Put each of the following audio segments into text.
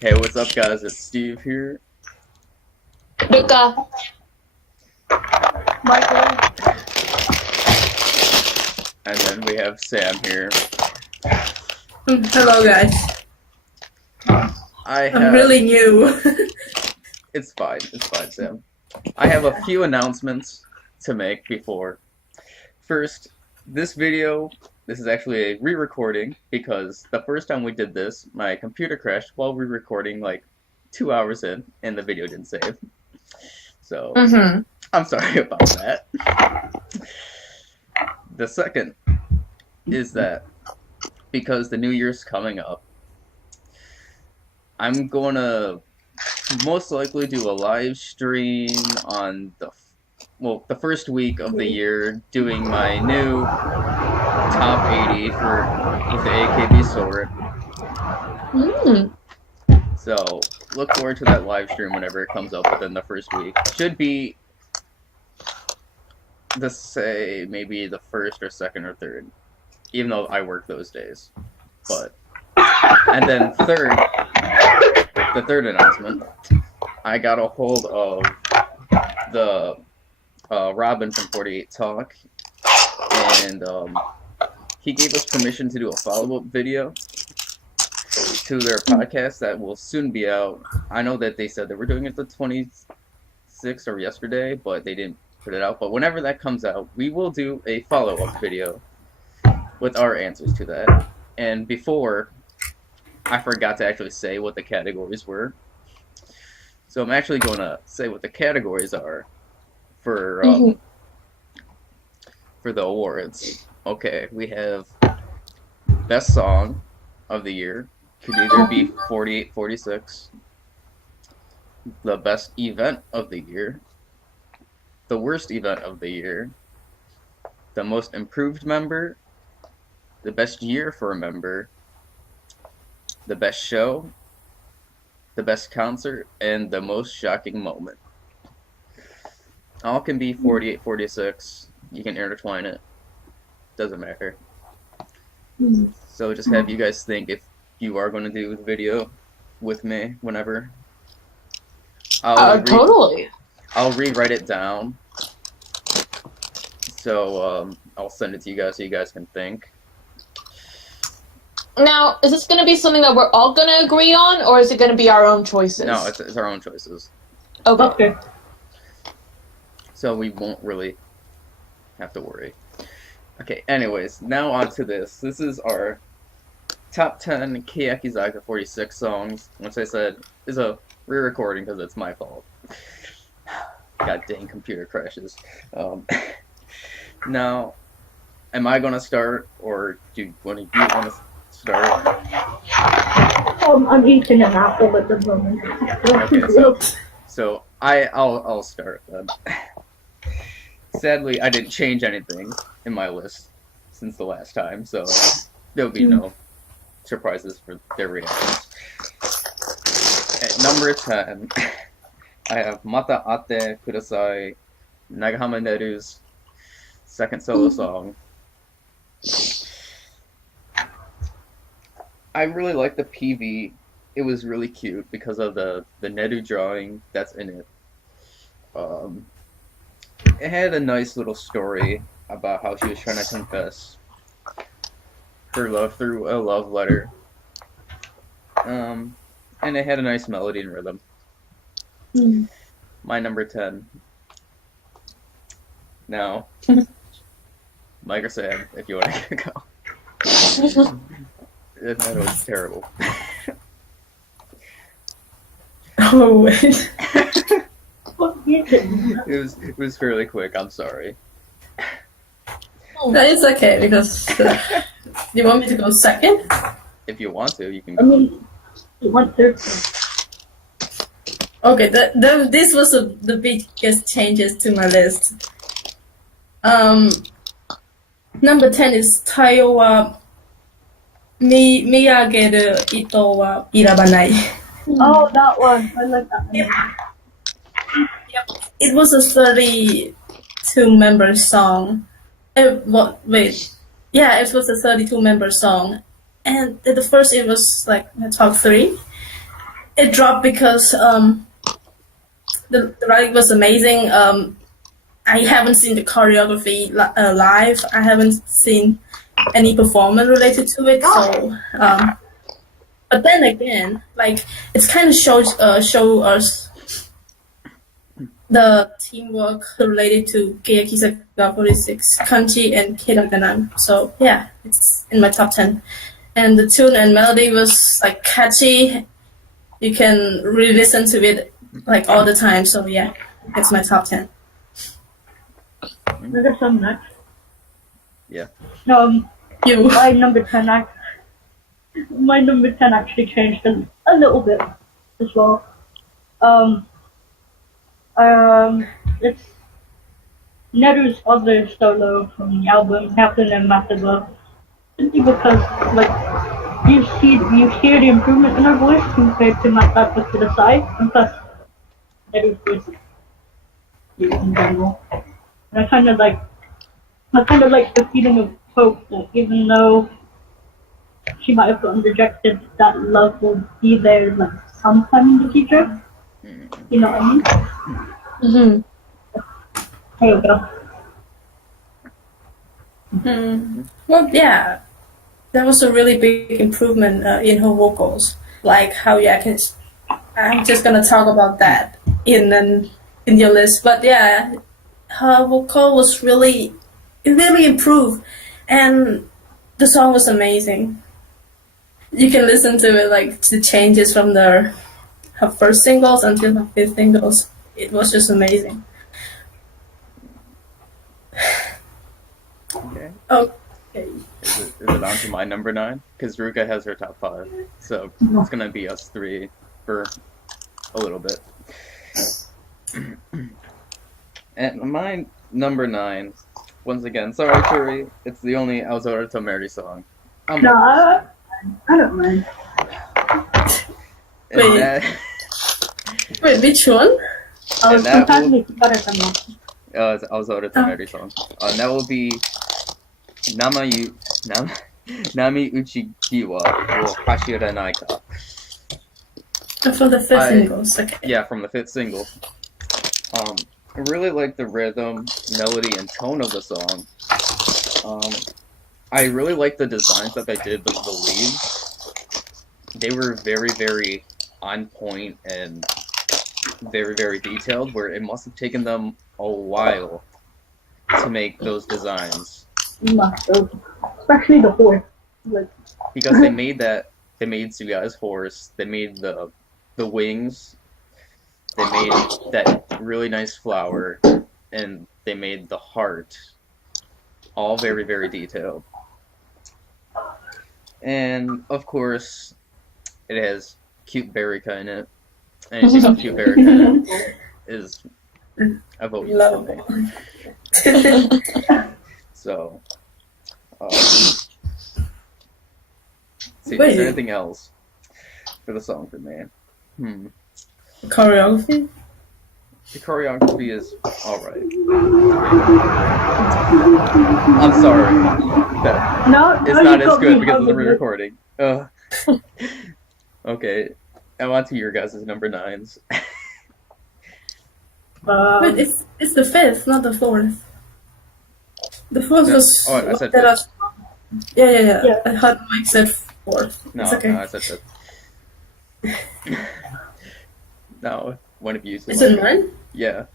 Hey, what's up, guys? It's Steve here. Luca. Michael. And then we have Sam here. Hello, guys. I'm really new. It's fine, Sam. I have a few announcements to make before. First, this is actually a re-recording because the first time we did this, my computer crashed while re-recording like 2 hours in, and the video didn't save. So, I'm sorry about that. The second is that because the new year's coming up, I'm gonna most likely do a live stream on the first week of the year, doing my new top 80 with the akbsort. So look forward to that live stream whenever it comes up within the first week. Should be maybe the first or second or third, even though I work those days. And then the third announcement, I got a hold of the Robin from 48 Talk, and he gave us permission to do a follow-up video to their podcast that will soon be out. I know that they said that we're doing it the 26th or yesterday, but they didn't put it out. But whenever that comes out, we will do a follow-up video with our answers to that. And before, I forgot to actually say what the categories were. So I'm actually going to say what the categories are for the awards. Okay, we have Best Song of the Year. Could either be 4846, the Best Event of the Year, the Worst Event of the Year, the Most Improved Member, the Best Year for a Member, the Best Show, the Best Concert, and the Most Shocking Moment. All can be 4846. You can intertwine it. Doesn't matter. So just have you guys think if you are going to do the video with me whenever. Totally. I'll rewrite it down. So I'll send it to you guys so you guys can think. Now, is this going to be something that we're all going to agree on, or is it going to be our own choices? No, it's our own choices. Okay. So we won't really have to worry. Okay, anyways, now on to this. This is our top 10 Keyakizaka46 songs, which I said is a re-recording because it's my fault. God dang computer crashes. Now, am I going to start, or do one of you want to start? I'm eating an apple at the moment. Okay, so I'll start then. Sadly, I didn't change anything in my list since the last time, so there'll be no surprises for their reactions. At number 10, I have Mata Ate Kudasai, Nagahama Neru's second solo song. I really like the PV. It was really cute because of the Neru drawing that's in it. It had a nice little story about how she was trying to confess her love through a love letter. And it had a nice melody and rhythm. My number 10. Now, Mike or Sam, if you want to go. That was terrible. Oh, wait. It was fairly quick. I'm sorry. No, it's okay because you want me to go second? If you want to, you can go. I mean, you want third. Okay, this was the biggest changes to my list. Number 10 is Tayo wa miyageru ito wa irabanai. Oh, that one. I like that one. Yep. It was a 32-member song. It was a 32-member song. And at the first it was like the top 3. it dropped because the writing was amazing. I haven't seen the choreography live. I haven't seen any performance related to it. So, but then again, like it's kind of show us the teamwork related to Keyakizaka46, Kanji, and Kiraganam. So yeah, it's in my top 10. And the tune and melody was like catchy. You can re-listen to it like all the time. So yeah, it's my top 10. I guess I'm next. Yeah. You. My number 10 actually changed a little bit as well. It's Neru's other solo from the album, Captain and Mataba. Simply because, like, you hear the improvement in her voice compared to Mataba to the side, and plus Neru's voice in general. And I kind of like the feeling of hope that even though she might have gotten rejected, that love will be there like sometime in the future. You know what I mean? Mm-hmm. There you go. Well, yeah, that was a really big improvement in her vocals. Like how I'm just gonna talk about that in your list. But yeah, her vocal was really improved, and the song was amazing. You can listen to it like the changes from her first singles until her fifth singles. It was just amazing. Okay. Okay. Is it on to my number 9? Because Ruka has her top 5, so it's gonna be us 3 for a little bit. And my number 9, once again, sorry Shuri, it's the only Aozora Tomeri song. No, I don't mind. And Wait, which one? Sometimes it's better than that. It's Aozora Tomeri song. And that will be Nami Uchigiwa wo Hashiranai ka. For the fifth singles, okay. Yeah, from the 5th single. I really like the rhythm, melody, and tone of the song. I really like the designs that they did with the leaves. They were very, very on point and very, very detailed, where it must have taken them a while to make those designs. Especially the horse. Like, because they made Sugai's horse, they made the wings, they made that really nice flower, and they made the heart. All very, very detailed. And of course, it has cute Berika in it. And you know, cute Berika is a vote for me. So, see, is there anything else for the song for me? Choreography? The choreography is alright. I'm sorry. It's not as good because of the re-recording. Okay, I want to your guys' number 9s. Wait, it's the 5th, not the 4th. The 4th was... Oh, I said 5th. Yeah. I heard Mike said 4th. No, it's okay. No, I said 5th. No, one of you said. Is it 9? Yeah.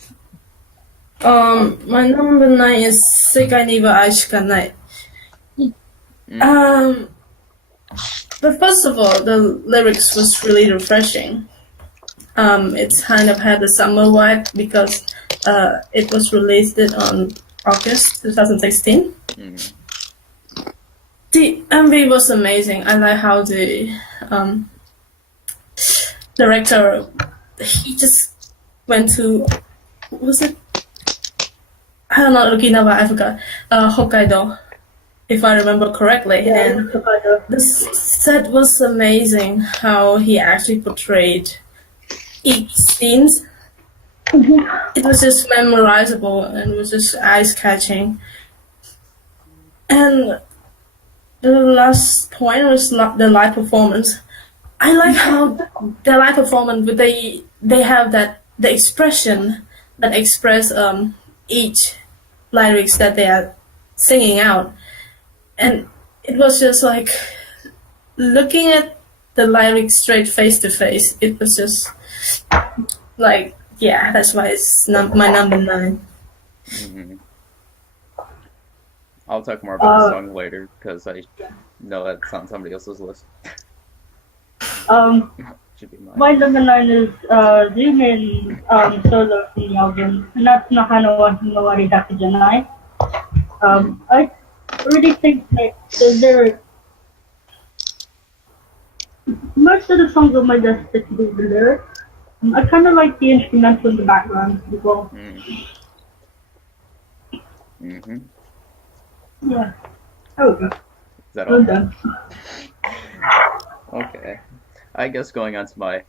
My number 9 is Sekai ni wa ai shikanai. But first of all, the lyrics was really refreshing. It kind of had a summer vibe because it was released on August 2016. The MV was amazing. I like how the director, he just went to, what was it? I don't know, Okinawa, I forgot. Hokkaido, if I remember correctly. Yeah, and the set was amazing, how he actually portrayed each scene. It was just memorizable and it was just eye-catching. And the last point was the live performance. I like how their live performance, but they have that the expression that express each lyrics that they are singing out, and it was just like looking at the lyrics straight face to face. It was just like, yeah, that's why it's my number 9. Hmm. I'll talk more about the song later because I know that's on somebody else's list. Should be mine. My number 9 is Jimin solo from the album, Natsu no Hana wa Himawari Dake Janai. I really think that the lyrics, most of the songs on my list stick to the lyrics. I kind of like the instrumental in the background as well. Mm-hmm. Yeah. Oh, Is that well all? done. Okay. I guess going on to my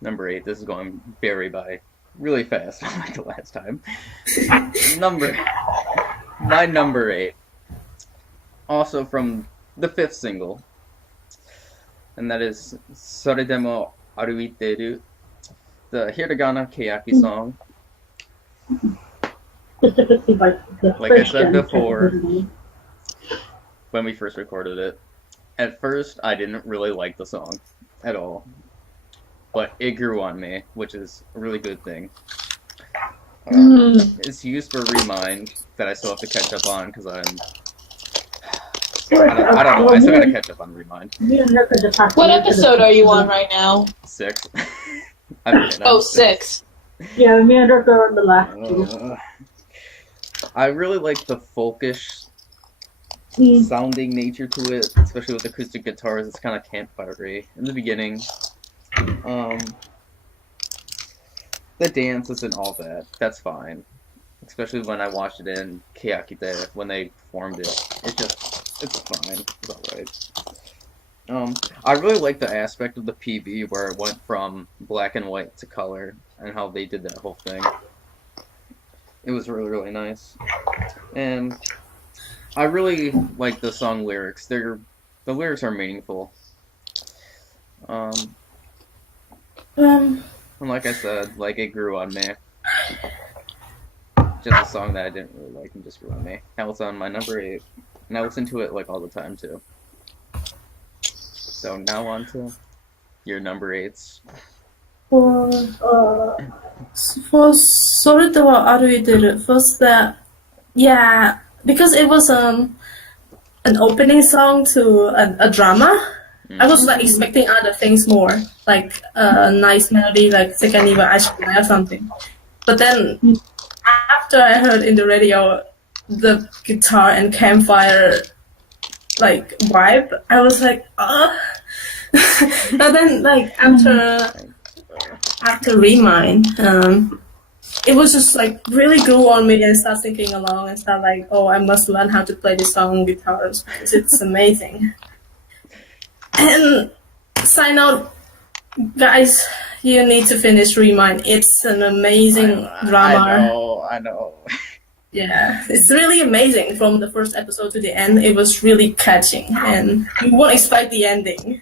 number 8, this is going very by really fast, like the last time. My number 8, also from the 5th single, and that is Soredemo Aruiteru, the hiragana Keyaki song. Specifically by the Like I first said gen before, technically. when we first recorded it, at first I didn't really like the song at all, but it grew on me, which is a really good thing. It's used for Remind that I still have to catch up on because I don't know. I still gotta catch up on Remind. Me and Nick are just happy What to episode the- are you on right now? 6. I'm getting Oh, on 6. Yeah, me and Nick are on the last two. I really like the folkish sounding nature to it, especially with acoustic guitars. It's kind of campfire-y in the beginning. The dances and all that, that's fine. Especially when I watched it in Keyakizaka when they performed it. It's fine. It's alright. I really like the aspect of the PV where it went from black and white to color and how they did that whole thing. It was really, really nice. And I really like the song lyrics. The lyrics are meaningful. And like I said, like it grew on me. Just a song that I didn't really like and just grew on me. Now it's on my number 8. And I listen to it like all the time too. So now on to your number 8s. For Soreto wa Aruiteru, first that, yeah, because it was an opening song to a drama. I was like expecting other things more, like a nice melody, like Sekaniwa Ashina or something. But then after I heard in the radio the guitar and campfire like vibe, I was like, but then like after Remind, it was just like really grew on me and start singing along and start like, oh, I must learn how to play this song on guitars because it's amazing. And sign out, guys, you need to finish Remind. It's an amazing drama. I know. Yeah, it's really amazing from the first episode to the end. It was really catching, and you won't expect the ending.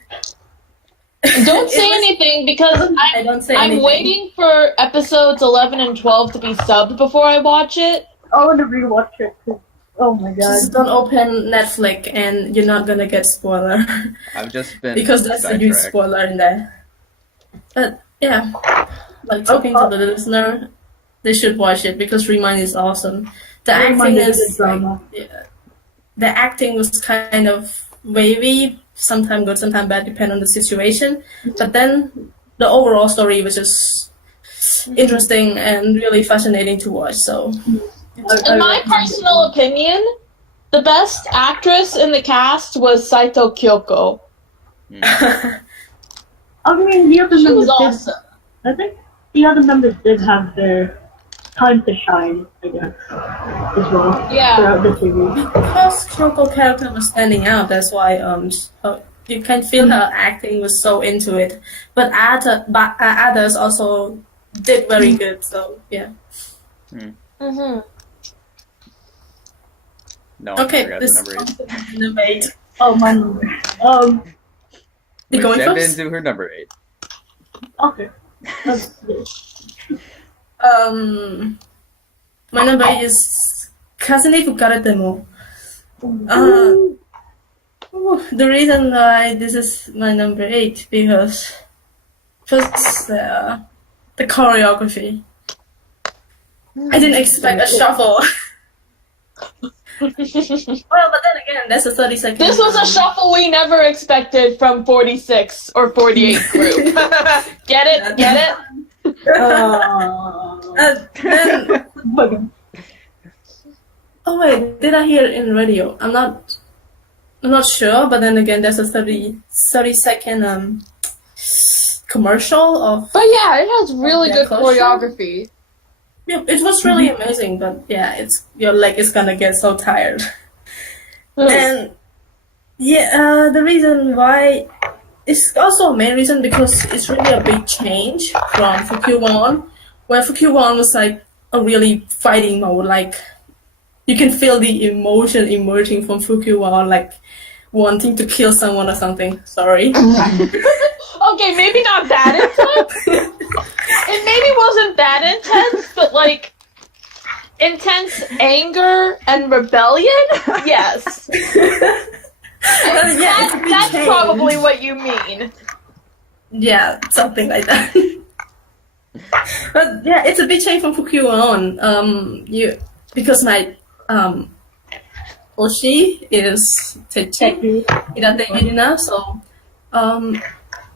Don't say anything because I don't say I'm anything. waiting for episodes 11 and 12 to be subbed before I watch it. I want to rewatch it. 'Cause, oh my god. Just don't open Netflix, and you're not gonna get spoiler I've just been because that's a huge sidetracked. spoiler in there. But yeah, like talking to the listener, they should watch it because Remind is awesome. The acting Remind is is a drama. yeah, the acting was kind of wavy, sometimes good, sometimes bad, depending on the situation. But then the overall story was just interesting and really fascinating to watch. So, In my personal opinion, the best actress in the cast was Saito Kyoko. I mean, the other She members was did. awesome. I think the other members did have their time to shine, I guess, as well. Yeah. Throughout the series. because Kyoko character was standing out, that's why you can feel her acting was so into it. But others also did very good. So yeah. Mm-hmm. No, I Okay, forgot this the number 8. number 8. Oh, my number. You Wait, going Sam didn't first? do her number 8. Okay. That's good. My number 8 is Kazune Fukarete mo. The reason why this is my number 8 because first the choreography. I didn't expect a shuffle. Well, but then again, that's a 30-second. This was a shuffle we never expected from 46 or 48 group. Get it? Get it? Then, oh wait, did I hear it in radio? I'm not sure, but then again, there's a 30-second commercial of. But yeah, it has really good choreography. Yeah, it was really amazing, but yeah, your leg is gonna get so tired. And yeah, the reason why it's also a main reason because it's really a big change from Fukyuwon, where Fukyuwon was like a really fighting mode, like you can feel the emotion emerging from Fukyuwon, like wanting to kill someone or something. Sorry. Okay, maybe not that intense. It maybe wasn't that intense, but like intense anger and rebellion? Yes. That's probably what you mean. Yeah, something like that. But yeah, it's a big change from Fukyuwon. Because my Oshi is Techi Hirate Yurina, so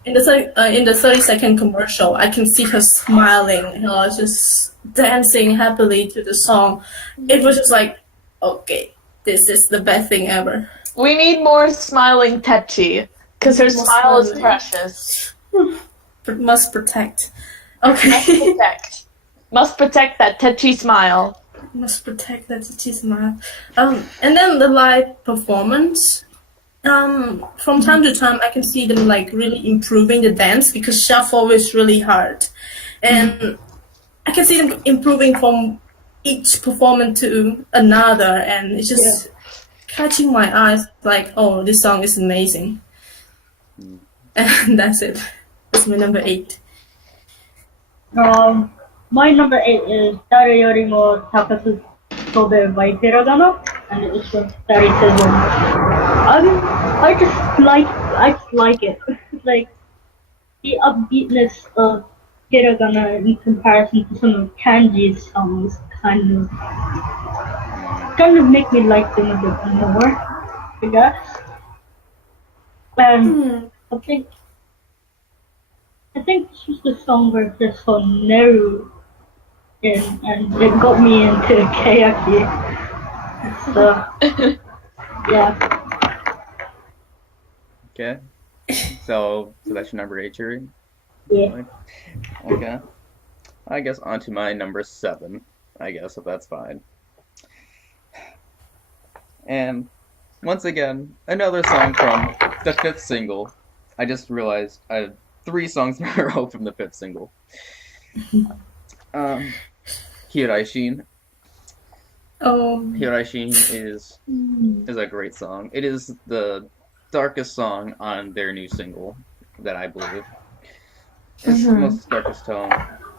in the 30-second commercial, I can see her smiling, just dancing happily to the song. It was just like, okay, this is the best thing ever. We need more smiling Techi, because her smile is precious. Must protect. Okay. Must protect. Must protect that Techi smile. Must protect that Techi smile. And then the live performance. From time to time, I can see them like really improving the dance because shuffle is really hard, and I can see them improving from each performance to another, and it's just catching my eyes. Like, oh, this song is amazing, and that's it. That's my number 8. My number 8 is Dare Yorimo Takasu Sobe by Hiragana, and it is from 37. I just like it. Like the upbeatness of Hiragana in comparison to some of Kanji's songs kind of make me like them a bit more, I guess. And I think this was the song where they saw Neru in, and it got me into Keyaki. So yeah. Okay. So that's your number 8, Yuri? Yeah. Okay. I guess on to my number 7, I guess, if that's fine. And once again, another song from the 5th single. I just realized I have 3 songs in a row from the 5th single. Hiraishin. Hiraishin is a great song. It is the darkest song on their new single that I believe. It's the most darkest tone.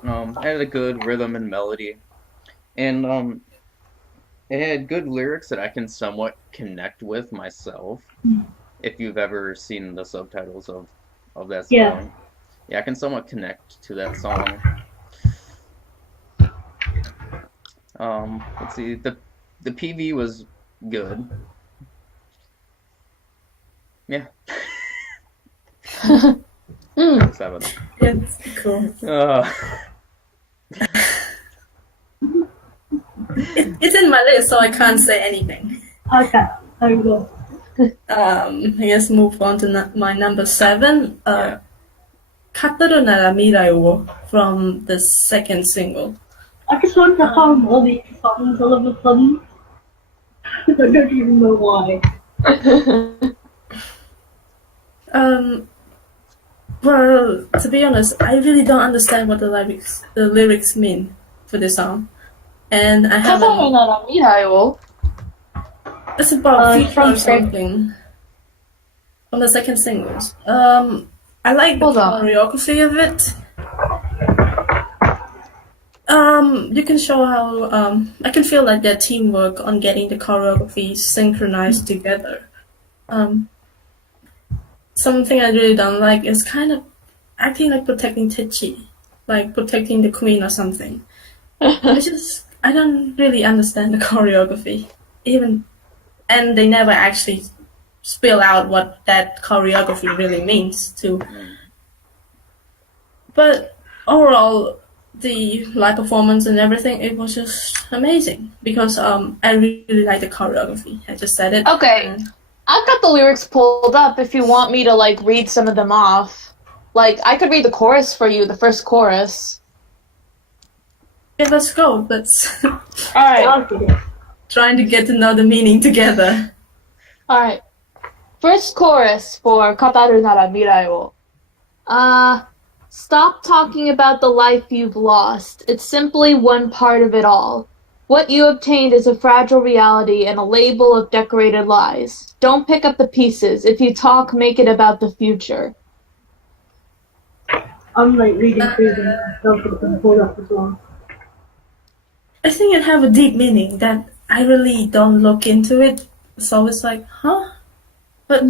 It had a good rhythm and melody, and it had good lyrics that I can somewhat connect with myself. If you've ever seen the subtitles of that song, yeah, I can somewhat connect to that song. Let's see, the PV was good. Yeah. 7. Yeah, that's cool. It's in my list, so I can't say anything. Okay, there you go. I guess move on to my number 7. Kataru Nara Mirai wo from the 2nd single. I just want to hum all these songs all of a sudden. I don't even know why. Well, to be honest, I really don't understand what the lyrics mean for this song, and I haven't. It's about future or something from the 2nd singles. I like the Hold on. choreography of it. You can show how I can feel like their teamwork on getting the choreography synchronized together. Something I really don't like is kind of acting like protecting Tichi, like protecting the queen or something. I don't really understand the choreography, and they never actually spill out what that choreography really means too. But overall, the live performance and everything, it was just amazing because I really like the choreography. I just said it. Okay. and- I've got the lyrics pulled up if you want me to, like, read some of them off. Like, I could read the chorus for you, the first chorus. Yeah, let's go. Let's Alright. trying to get to know the meaning together. Alright. First chorus for Kataru Nara Mirai wo. Stop talking about the life you've lost. It's simply one part of it all. What you obtained is a fragile reality and a label of decorated lies. Don't pick up the pieces. If you talk, make it about the future. I'm like reading through them myself so can pull up as well. I think it have a deep meaning that I really don't look into it. So it's like, huh? But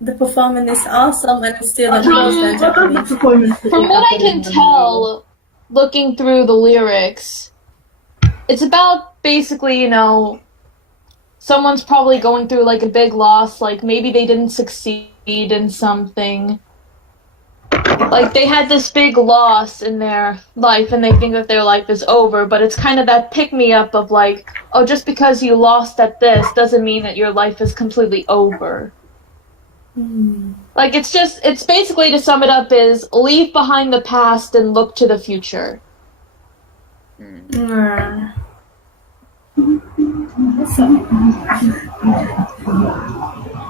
the performance is awesome and it's still a What Japanese. performance? From what I can tell, looking through the lyrics, it's about basically, you know, someone's probably going through like a big loss, like maybe they didn't succeed in something. Like they had this big loss in their life and they think that their life is over, but it's kind of that pick-me-up of like, oh, just because you lost at this doesn't mean that your life is completely over. Like it's basically, to sum it up, is leave behind the past and look to the future.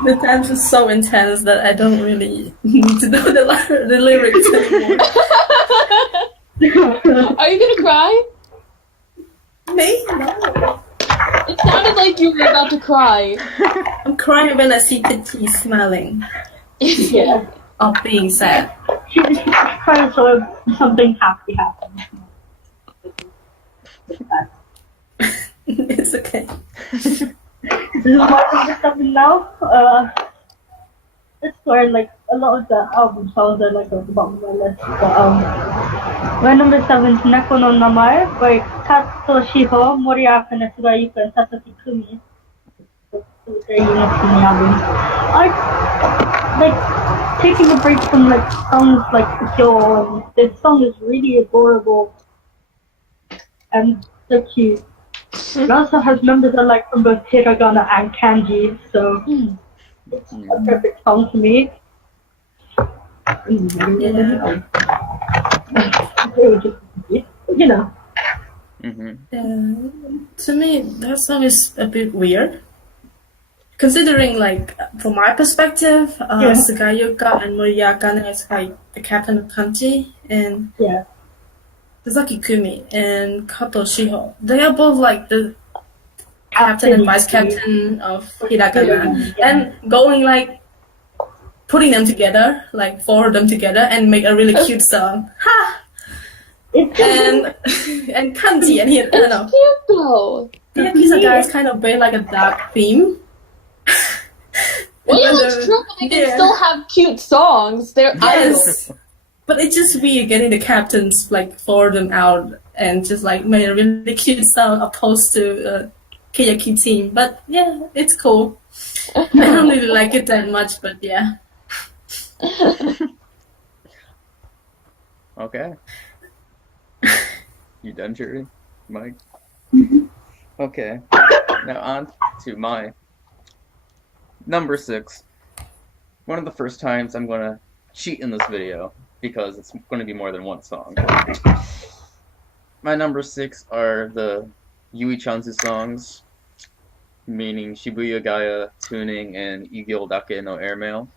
The dance is so intense that I don't really need to know the lyrics anymore. Are you gonna cry? Me? No. It sounded like you were about to cry. I'm crying when I see Titi smiling Yeah. or being sad. She's trying to sort of something happy happens. It's okay. This is my number 7 now. It's where like a lot of the album songs are like at the bottom of my list. But my number 7 is Neko no Namae by Kato Shiho, Moriaka Nesugayuka, and Satoshi Kumi. It's a very unique to the album. I like taking a break from like songs like Yo, and this song is really adorable and so cute. It also has members I like from both hiragana and kanji, so it's a perfect song to me. You know. To me, that song is a bit weird. Considering, like, from my perspective, Sugayuka and Moriaka is like the captain of kanji, and Sasaki Kumi and Kato Shiho. They are both like the captain and vice captain of hiragana, and going like putting them together, like 4 of them together, and make a really cute song. Ha! And kanji and here, I don't know. Cute though. Keyakizaka is kind of very like a dark theme. Well, yeah, that's true. But they can still have cute songs. They're idols. But it's just weird getting the captains like 4 of them out and just like made a really cute song opposed to Keyaki team. But yeah, it's cool. I don't really like it that much, but yeah. Okay. You done, Jerry? Mike? Okay. Now on to my number 6. One of the first times I'm gonna cheat in this video because it's gonna be more than one song. My number 6 are the Yui Chanzu songs, meaning Shibuya Gaya, Tuning, and Igil Dake no Airmail.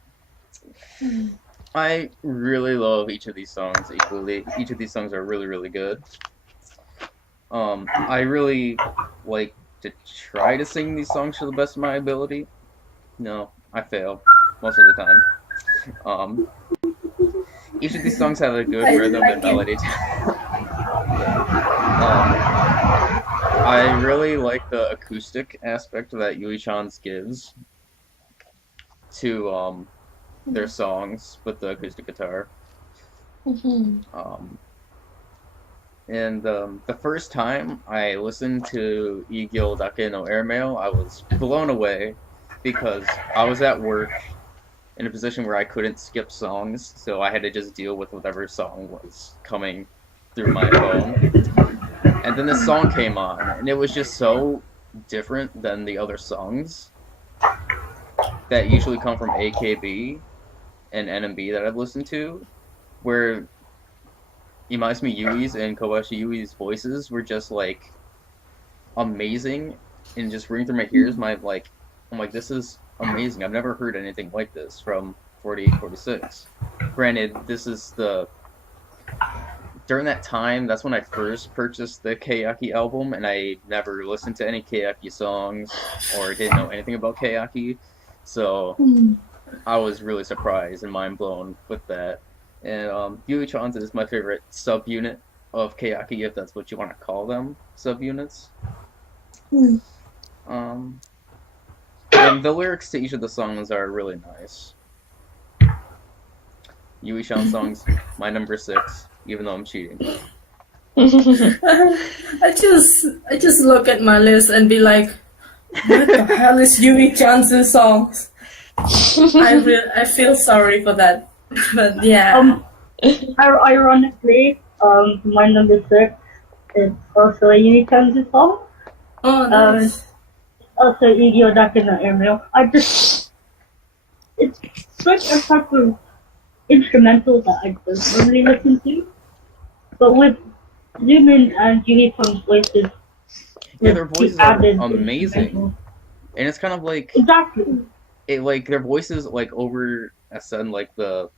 I really love each of these songs equally. Each of these songs are really, really good. I really like to try to sing these songs to the best of my ability. No, I fail most of the time. each of these songs have a good I rhythm like and it. melody. I really like the acoustic aspect that Yui-chan's gives to their songs with the acoustic guitar. Mhm. And the first time I listened to Igyo Dake no Airmail, I was blown away because I was at work in a position where I couldn't skip songs, so I had to just deal with whatever song was coming through my phone. And then this song came on, and it was just so different than the other songs that usually come from AKB and NMB that I've listened to, where Imaizumi Yui's and Kobayashi Yui's voices were just like amazing and just ring through my ears. I'm like, this is amazing. I've never heard anything like this from 4846. Granted, this is during that time, that's when I first purchased the Keyaki album, and I never listened to any Keyaki songs or didn't know anything about Keyaki, so I was really surprised and mind blown with that. And Yui-chan's is my favorite subunit of Keyaki, if that's what you want to call them, subunits. Um, and the lyrics to each of the songs are really nice. Yui-chan songs, my number 6, even though I'm cheating. I just look at my list and be like, what the hell is Yui-chan's songs? I feel sorry for that, but yeah. Ironically, my number 6 is also a Yui-chan's song. Oh, nice. Also Igyo Dake no Airmail. It's such a type of instrumental that I don't normally listen to. But with Zumin and Yui-chan's voices, Yeah, their voices are amazing. And it's kind of like exactly. Their voices like over ascend like the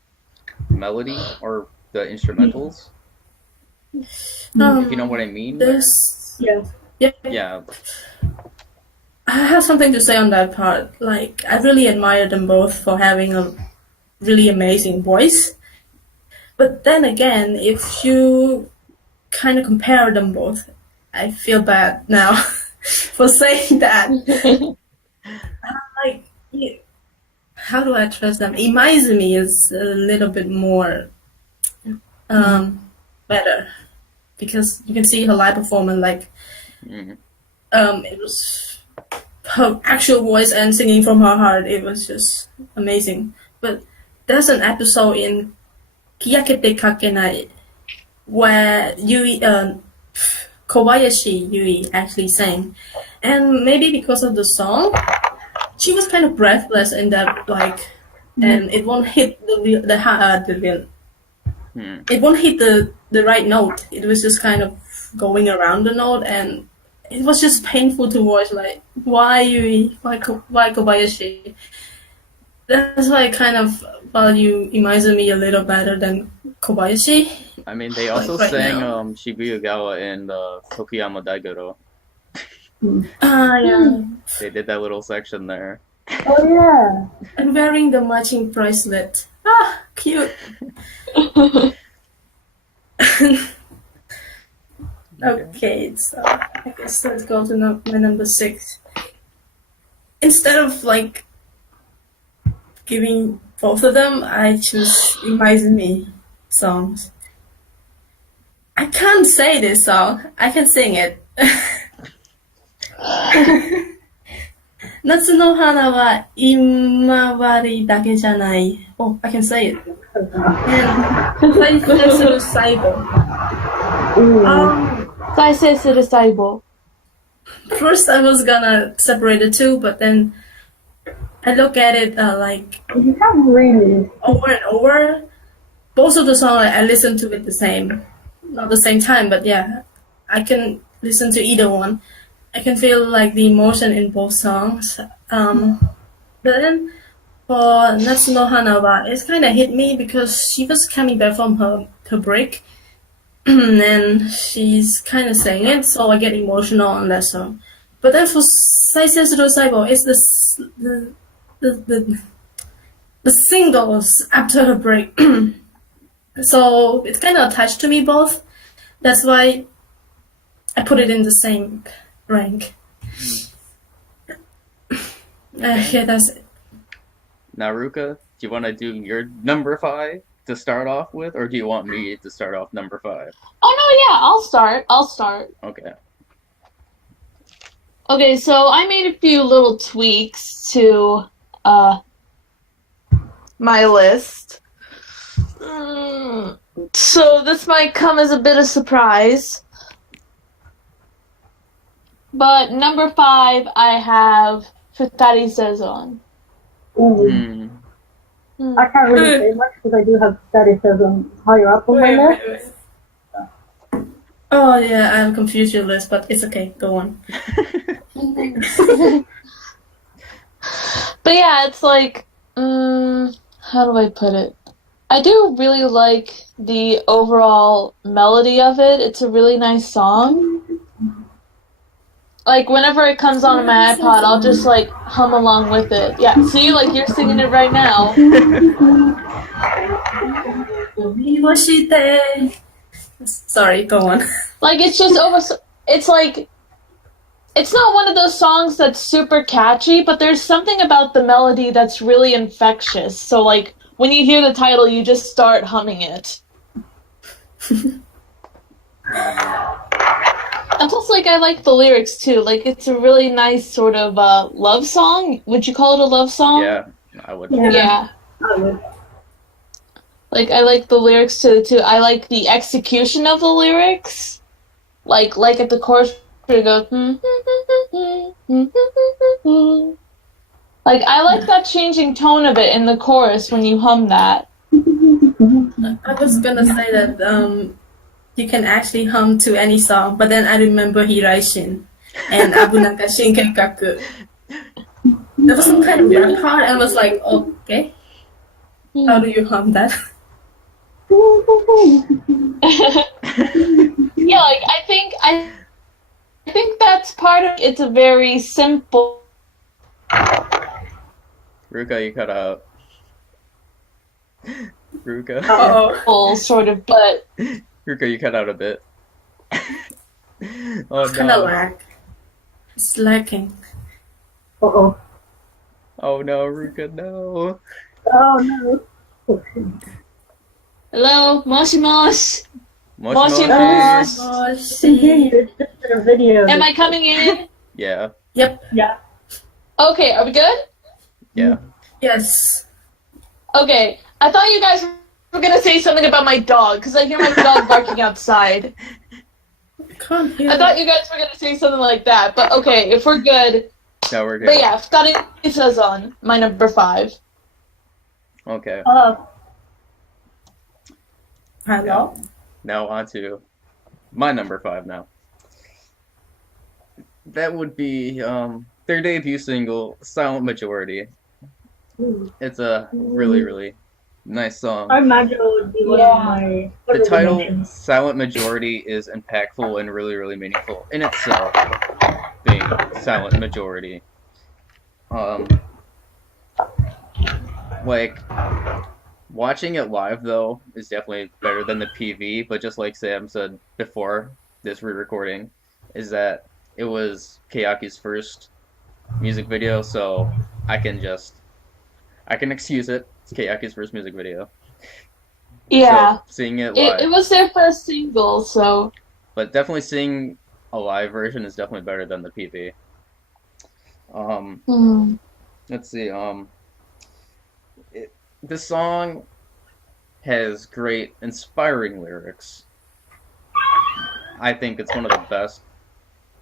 melody or the instrumentals. If you know what I mean. Yeah. I have something to say on that part. Like, I really admire them both for having a really amazing voice. But then again, if you kind of compare them both, I feel bad now for saying that. Like, how do I address them? Imaizumi is a little bit more better because you can see her live performance. Like, it was her actual voice and singing from her heart. It was just amazing. But there's an episode in Keyakizaka46 where Kobayashi Yui actually sang, and maybe because of the song, she was kind of breathless in that, like, and it won't hit it won't hit the right note. It was just kind of going around the note, and it was just painful to watch. Like, why Yui? Why Kobayashi? That's why I kind of value Imaizumi a little better than Kobayashi. I mean, they also sang Shibuya Gawa in Tokuyama Daigoro. Yeah. They did that little section there. Oh yeah. I'm wearing the matching bracelet. Ah, cute. Okay, so I guess let's go to my number 6. Instead of like giving both of them, I choose Imaizumi songs. I can't say this song. I can sing it. 夏の花は今治だけじゃない. Oh, I can say it. And 再生する細胞. First I was gonna separate the two, but then I look at it like You have really over and over. Both of the songs I listen to it the same, not the same time, but yeah, I can listen to either one. I can feel like the emotion in both songs. But then for Natsu no Hana wa, it's kind of hit me because she was coming back from her break, and she's kind of saying it, so I get emotional on that song. But then for Saisetsuru Saibo, it's the singles after her break. So it's kind of attached to me both. That's why I put it in the same rank. Yeah, that's it. Now, Ruka, do you want to do your number 5 to start off with, or do you want me to start off number 5? Oh no, yeah, I'll start. Okay. Okay, so I made a few little tweaks to my list. So this might come as a bit of surprise. But number 5, I have Futari Sezon. Ooh. I can't really say much because I do have statism higher up on my list. Oh yeah, I'm confused your list, but it's okay. Go on. But yeah, it's like, how do I put it? I do really like the overall melody of it. It's a really nice song. Like, whenever it comes on my iPod, I'll just, like, hum along with it. Yeah, see? Like, you're singing it right now. Sorry, go on. Like, it's just it's like, it's not one of those songs that's super catchy, but there's something about the melody that's really infectious. So, like, when you hear the title, you just start humming it. And plus, like, I like the lyrics, too. Like, it's a really nice sort of love song. Would you call it a love song? Yeah, I would. Yeah. Like, I like the lyrics to it, too. I like the execution of the lyrics. Like at the chorus, where it goes... Like, I like that changing tone of it in the chorus when you hum that. I was gonna say that you can actually hum to any song, but then I remember Hiraishin and Abunaka Shinkenkaku. There was some kind of rap part, and I was like, okay, how do you hum that? Yeah, like, I think that's part of it's a very simple... Ruka, you cut out. Ruka. Uh-oh. Sort of, but... Ruka, you cut out a bit. Oh It's kind of no. lag. It's lacking. Uh-oh. Oh no, Ruka, no. Oh no. Hello? Moshi mosh? Moshi Moshi moshi. Continue. It's just a video. Am I coming in? Yeah, Yep. Yeah. Okay, are we good? yeah. Yes. Okay, I thought you guys were gonna say something about my dog, because I hear my dog barking outside. Can't hear. I thought you guys were gonna say something like that, but okay, if we're good. No, we're good. But yeah, Futari Sezon, my number 5. Okay. Hello. Now on to my number 5 now. That would be their debut single, Silent Majority. It's a really, really nice song. I imagine it would be one of my The title, mentions. Silent Majority, is impactful and really, really meaningful in itself, being Silent Majority. Like, watching it live, though, is definitely better than the PV, but just like Sam said before this re-recording, is that it was Keyaki's first music video, so I can excuse it. It's Keyaki's first music video. Yeah. So, seeing it live. It was their first single, so... But definitely seeing a live version is definitely better than the PV. Let's see, this song has great, inspiring lyrics. I think it's one of the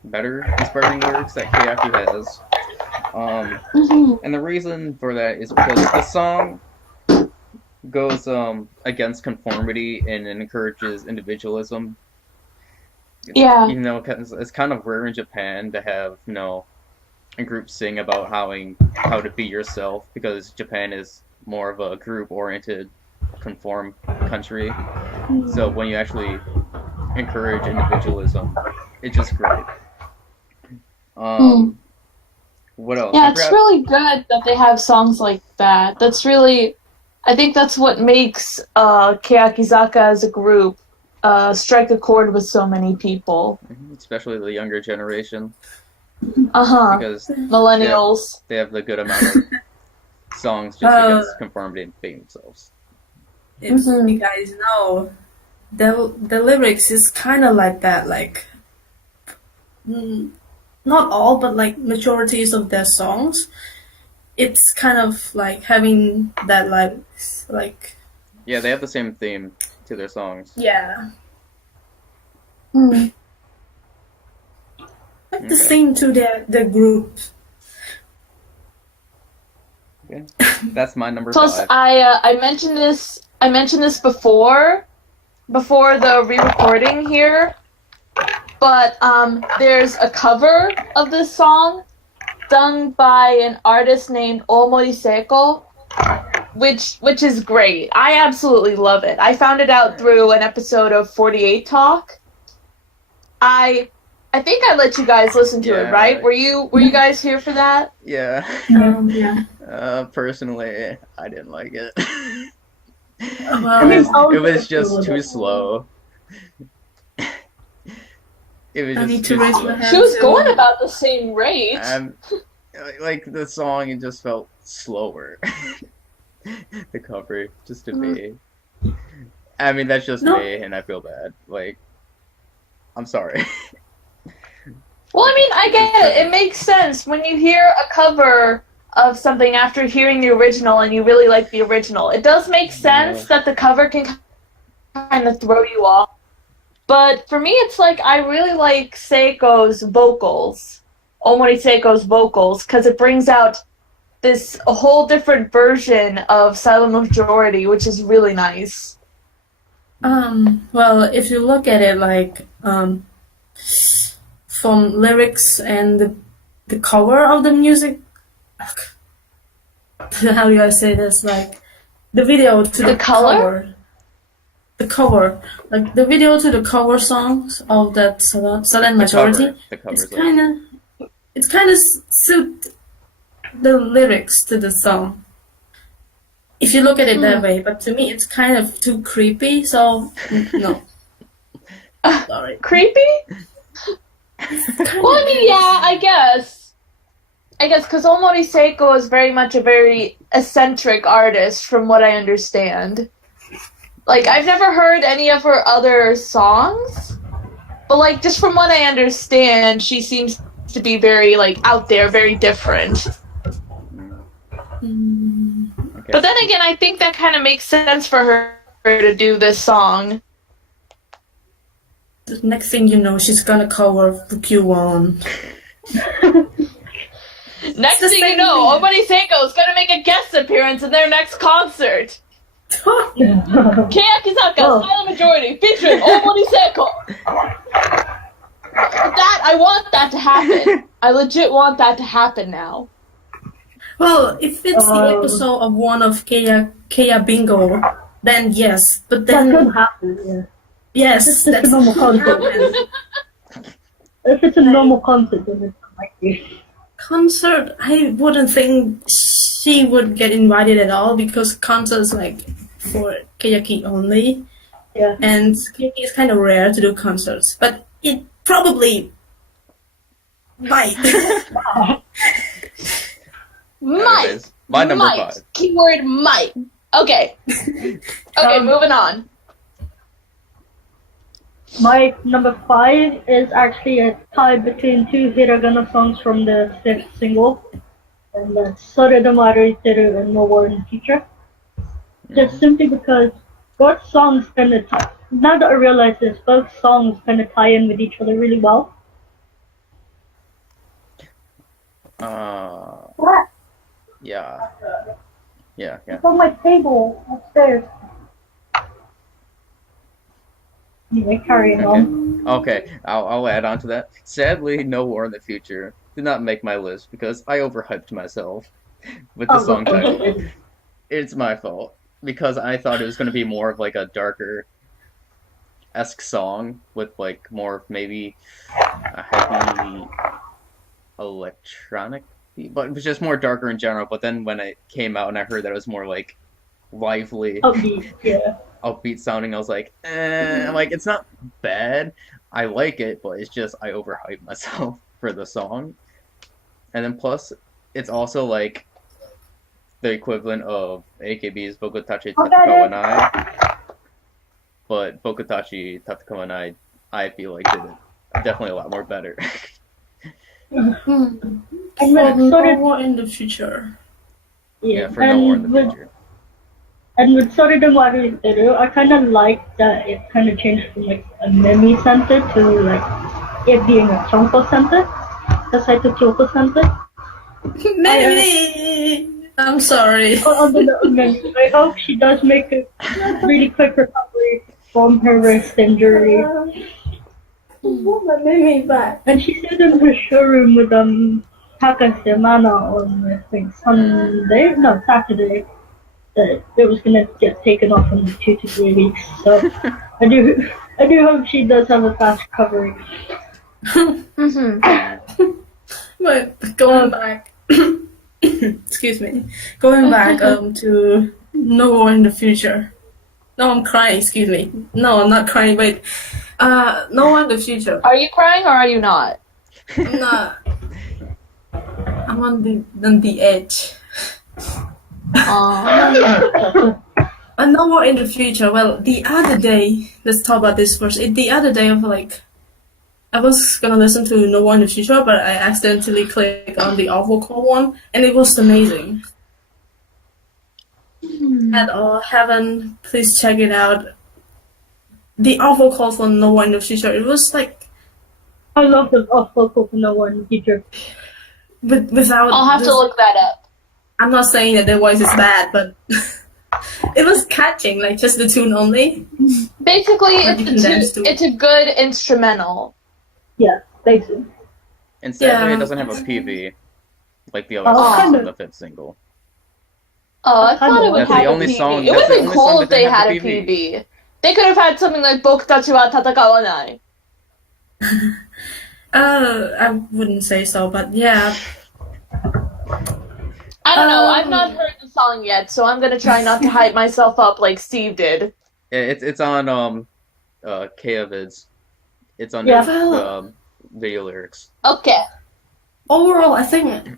better inspiring lyrics that Keyaki has. And the reason for that is because the song goes against conformity and encourages individualism. Yeah. Even though it's kind of rare in Japan to have, a group sing about how to be yourself, because Japan is more of a group-oriented, conform country. So when you actually encourage individualism, it's just great. What else? Yeah, it's really good that they have songs like that. That's really... I think that's what makes Keyakizaka as a group strike a chord with so many people. Especially the younger generation, Because millennials. they have the good amount of songs just against conformity and being themselves. If you guys know, the lyrics is kind of like that, like not all, but like majorities of their songs. It's kind of like having that like Yeah, they have the same theme to their songs. yeah. Like the theme to the group. Okay. That's my number Plus, 5. I mentioned this. I mentioned this before the re-recording here. But there's a cover of this song done by an artist named Omori Seiko, which is great. I absolutely love it. I found it out through an episode of 48 Talk. I think I let you guys listen to it, right? Were you guys here for that? Yeah. Yeah. Personally, I didn't like it. Well, it was just too slow. It was I just need too to raise slow. my hand. She was too. going about the same rate. Like the song, it just felt slower. The cover, just to me. I mean, that's just me, and I feel bad. Like, I'm sorry. Well, I mean, I get it. It makes sense when you hear a cover of something after hearing the original and you really like the original. It does make sense that the cover can kind of throw you off. But for me, it's like I really like Seiko's vocals, Omori Seiko's vocals, because it brings out a whole different version of Silent Majority, which is really nice. Well, if you look at it like from lyrics and the cover of the music, how do I say this? Like the video to the color? The cover, like the video to the cover songs of that Silent Majority. It's kind of suit the lyrics to the song. If you look at it that way, but to me it's kind of too creepy. So no. Sorry. Creepy? Well, I mean, yeah, I guess because Omori Seiko is very much a very eccentric artist, from what I understand. Like, I've never heard any of her other songs, but, like, just from what I understand, she seems to be very, like, out there, very different. Okay. But then again, I think that kind of makes sense for her to do this song. The next thing you know, she's gonna cover Q1. Next thing you know, Omori Seiko is gonna make a guest appearance in their next concert. Keyakizaka, Silent Majority, featuring Omori Seiko. I want that to happen. I legit want that to happen now. Well, if it's the episode of one of Keia Bingo, then yes. But then that could happen. Yeah. Yes, that's a normal concert. If it's a normal concert, then it's likely. Concert, I wouldn't think she would get invited at all because concerts like for Keyaki only. Yeah. And Keyaki is kind of rare to do concerts, but it probably might. Might. My number might. 5. Keyword might. Okay. Okay, moving on. My number 5 is actually a tie between two hiragana songs from the 5th single, and that's Soreda Maruiteru and No War in the Future. Just simply because both songs kind of now that I realize this, both songs kind of tie in with each other really well. What? Yeah. It's on my table upstairs. Anyway, carrying on. Okay, I'll add on to that. Sadly, No War in the Future did not make my list because I overhyped myself with the song title. It's my fault because I thought it was going to be more of like a darker-esque song with like more maybe a heavy electronic, but it was just more darker in general. But then when it came out and I heard that it was more like lively, Upbeat, yeah. upbeat sounding. I was like, I'm like, it's not bad. I like it, but it's just I overhype myself for the song. And then plus, it's also like the equivalent of AKB's Bokutachi Tatakawa Nai. But Bokutachi Tatakawa Nai, I feel like did it definitely a lot more better. And For with no Sore, more in the future. Yeah, for no more in the future. And with Sore de Maru Teru, I kind of like that it kind of changed from like a Memi center to like it being a Chonko center, the Saito Kyoko center. Maybe. I'm sorry. On the Memi, I hope she does make a really quick recovery from her wrist injury. Maybe back. And she said in her showroom with Takase Mana on I think Saturday, that it was gonna get taken off in 2 to 3 weeks. So I do hope she does have a fast recovery. But going back, excuse me, going back to No More in the Future. No, I'm crying. Excuse me. No, I'm not crying. Wait. No More in the Future. Are you crying or are you not? I'm not. I'm on the edge. No More in the Future. Well, the other day, let's talk about this first. The other day, I was gonna listen to No More in the Future, but I accidentally clicked on the all vocal one, and it was amazing. At all, haven't, please check it out. The all vocal for No More in the Future, it was like I love the vocal for No One teacher. without. I'll have to look that up. I'm not saying that their voice is bad, but it was catching, like just the tune only. Basically, But you can dance to it. it's a good instrumental. Yeah, basically. And sadly, Yeah. it doesn't have a PV like the other Oh, songs kinda. on the fifth single. Oh, I thought it would That's the have a only PV. song- It would that's have the been only cool song if that they didn't had have a the PV. They could have had something like Bokutachi wa tatakawanai. I wouldn't say so, but yeah. I don't know. I've not heard the song yet, so I'm gonna try not to hype myself up like Steve did. It's on Keyakizaka46. It's on Yeah. the video lyrics. Okay. Overall, I think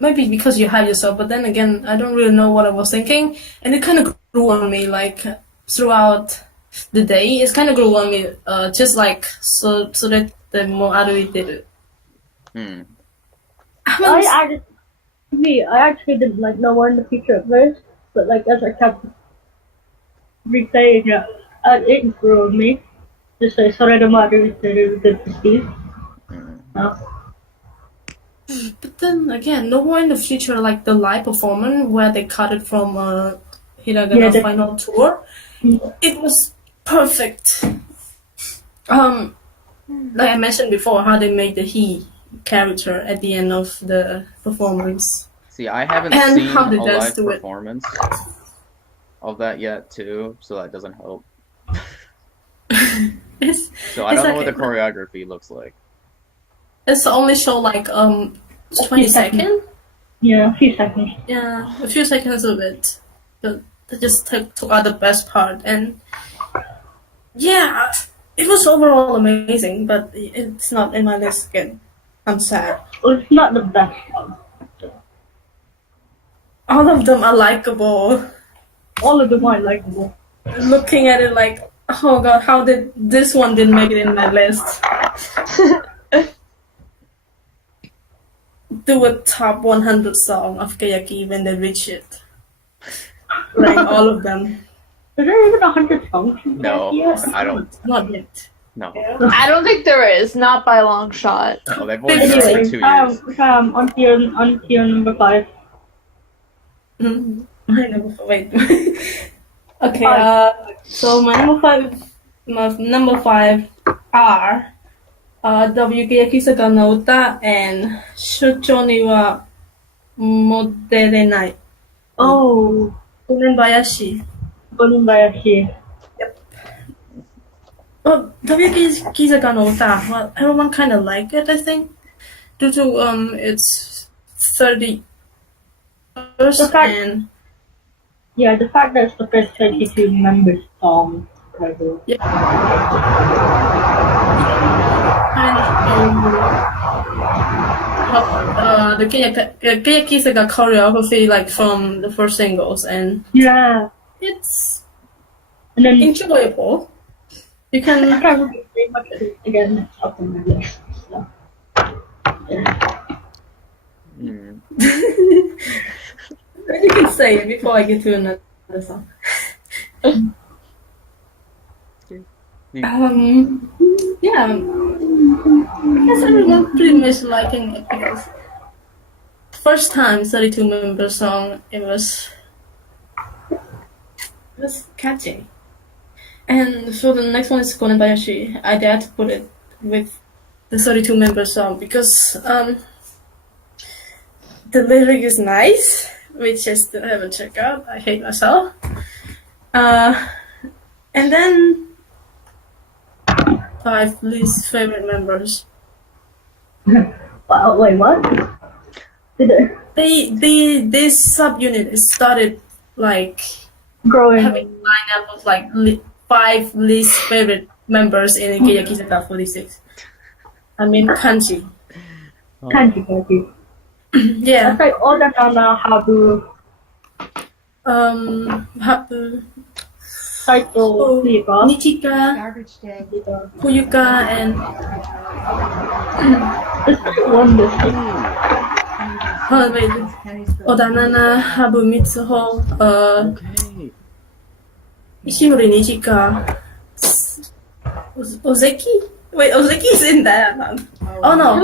maybe because you hype yourself, but then again, I don't really know what I was thinking, and it kind of grew on me like throughout the day. It kind of grew on me, just like so that the more Arui did it. I actually didn't like No One in the Future at first, but like as I kept replaying it, it grew on me. Just say Sore de Maru Teru good to Steve. But then again, No More in the Future, like the live performance where they cut it from Hiragana Yeah, the- final tour, it was perfect. Like I mentioned before, how they made the he character at the end of the performance. See, I haven't And seen how a they dance live to it. performance of that yet, too, so that doesn't help. It's, So I It's don't know what the okay. choreography looks like. it's only show like 20 few seconds. seconds. Yeah, a few seconds. Yeah, a few seconds of it. But they just took out the best part, and yeah, it was overall amazing. But it's not in my list again. I'm sad. Well, it's not the best one. All of them are likable. All of them are likable. Looking at it like, oh god, how did this one didn't make it in my list? Do a top 100 song of Keyaki when they reach it. Rank all of them. Is there even 100 songs? No, Yes. I don't. Not yet. No. I don't think there is, not by a long shot. No, they've only been out Anyway, for 2 years. on to your number 5. My number wait. Okay. So my number five are Keyakizaka no Uta and Shucho ni wa Moderenai. Oh, Unenbayashi. Bonimbayashi. Well, Keyakizaka no Uta, well, everyone kind of like it, I think, due to its 30 The fact- and Yeah, the fact that it's the first 22 members song. Incredible. And the Keyakizaka choreography, like from the first singles, and Yeah. it's And then enjoyable. You I can. can't really say much of it again. It's up on my list. So. Hmm. You can say it before I get to another song. Yeah, I guess everyone pretty much liking it because first time 32 member song, it was catchy. And so the next one is Konebayashi. I dare to put it with the 32 member song because the lyric is nice, which I still haven't checked out. I hate myself. And then 5 least favorite members. Wow, wait, what? Did it This subunit started like growing? having a lineup of like 5 least favorite members in Keyakizaka46. I mean kanji. Kanji. Yeah. That's like Odanana, Habu, Hapu, Saito, Kuyika. Nichika, Garbage day. Kuyuka, and It's like one listing. wait, Odanana, Habu Mitsuho, Okay. Ishimori Nichika, Ozeki? Wait, Ozeki is in that one. Oh no,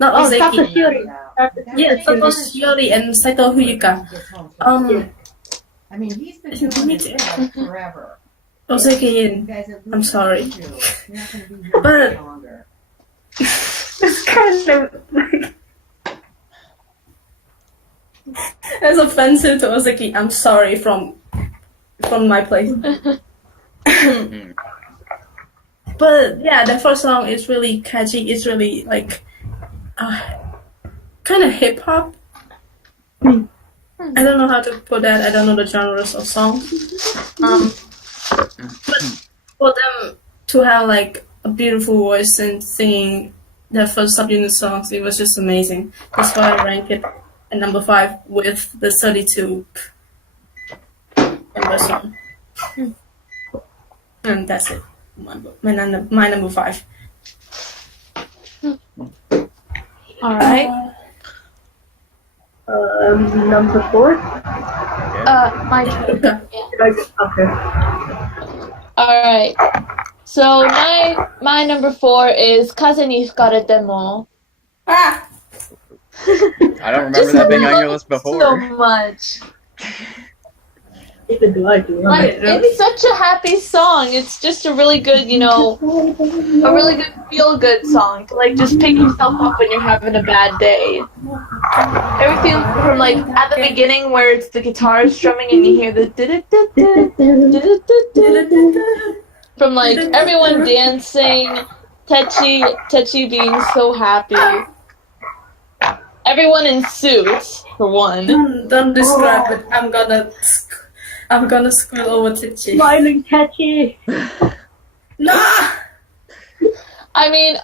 not Oh, Ozeki. Sakashi. Yeah, Satoshi Shiori and Saito Huyuka. I mean, he's been doing this like forever. Ozeki You in. guys at least I'm sorry. need to. You're not going to be here But- much longer. It's kind of like it's offensive to Ozeki. I'm sorry from my place. But yeah, the first song is really catchy. It's really like kind of hip hop. I don't know how to put that. I don't know the genres of songs. But for them to have like a beautiful voice and singing their first subunit songs, it was just amazing. That's why I rank it at number 5 with the 32 member song. And that's it. My number 5. All right. Number 4. My Okay. Okay. all right. So my number 4 is Kaze ni Fukarete mo. Ah! I don't remember that being on your list So before. much. Even do I do. Like, it's such a happy song. It's just a really good, a really good feel-good song to like just pick yourself up when you're having a bad day. Everything from like at the beginning where it's the guitar strumming and you hear the from like everyone dancing, Techi being so happy. Everyone in suits for one. Don't describe it. I'm gonna scroll over Tichi. Smiling catchy. Nah! I mean,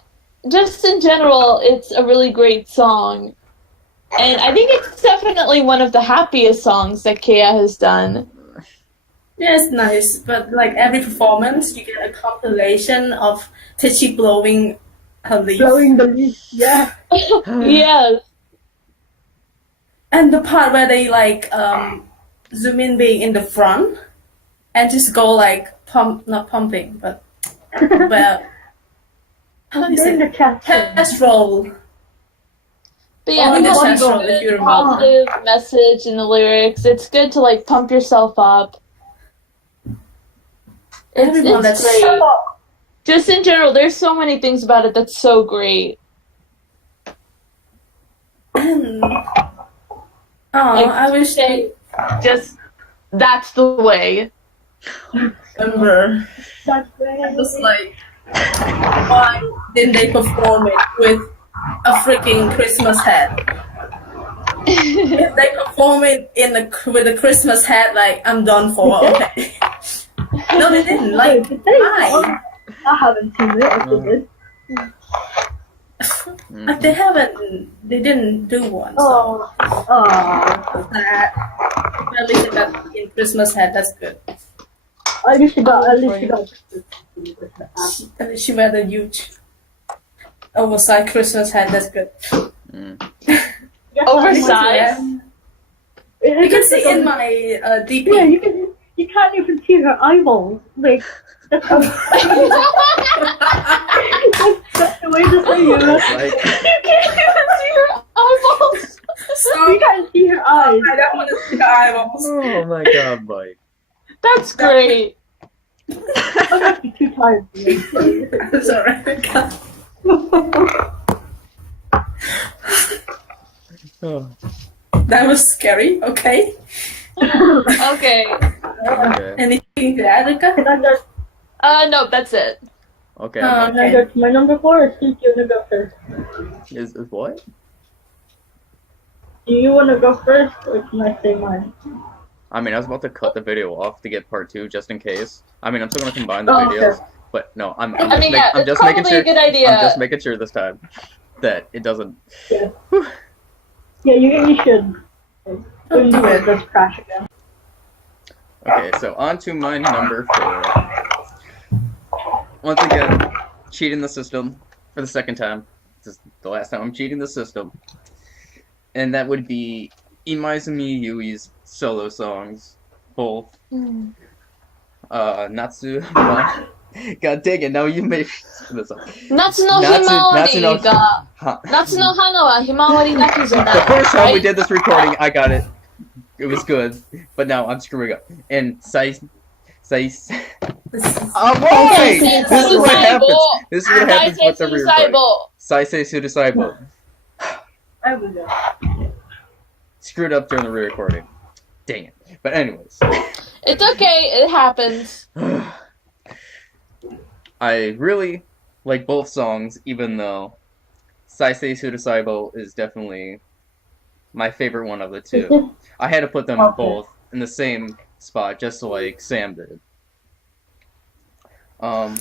just in general, it's a really great song. And I think it's definitely one of the happiest songs that Kea has done. Yeah, it's nice, but like every performance, you get a compilation of Tichi blowing her leaf. Blowing the leaf. Yeah. Yes. And the part where they like zoom in being in the front and just go like not pumping, but how do you Then say the chest. test roll. But yeah, Oh, there's that's a right, if you good remember. positive message in the lyrics. It's good to like pump yourself up. Everyone It's that's great. Just in general, there's so many things about it that's so great. I wish they Just, that's the way. remember. That's It great. was like, why didn't they perform it with a freaking Christmas hat? If they perform it with a Christmas hat, like I'm done for. Okay. No, they didn't. Like Did they? why? I haven't seen it. If they did. Like they haven't. They didn't do one. So that. At least they got in Christmas hat. That's good. At least you got. At least she wear the huge oversized Christmas hat. That's good. Oversized? You can see in my DP. Yeah, you can't even see her eyeballs. Like that's the way to say it. Like, You can't even see her eyeballs. So You can't see her eyes. I don't want to see the eyeballs. oh my god, Mike. That's great. I'm actually too tired. I'm sorry. Oh. That was scary. Okay. Okay. Okay. Anything to add, Rika? Can I go? No, that's it. Okay. Can I go to my number 4 or do you want to go first? Is what? Do you want to go first or can I say mine? I mean, I was about to cut the video off to get part 2 just in case. I mean, I'm still gonna combine the Oh, videos, okay. but no, I'm I just, mean, make, yeah, I'm it's just probably making sure. a good idea. I'm just making sure this time that it doesn't. Yeah. Yeah, you should. Don't do it. Just crash again. Okay, so on to my number 4. Once again, cheating the system for the second time. This is the last time I'm cheating the system. And that would be Imaizumi Yui's solo songs. Both. Natsu. God dang it, now you made this up. 夏のひまわりが Huh. 夏の花はひまわりだけじゃない The first time we right? did this recording, I got it. It was good. But now I'm screwing up. And wait! This is what happens. This is what happens with every recording. Saisei Sudasaibo. I will go. Screwed up during the re-recording. Dang it. But anyways. It's okay, it happens. I really like both songs, even though Saisei Sudasaibo is definitely my favorite one of the two. I had to put them both in the same spot, just like Sam did. I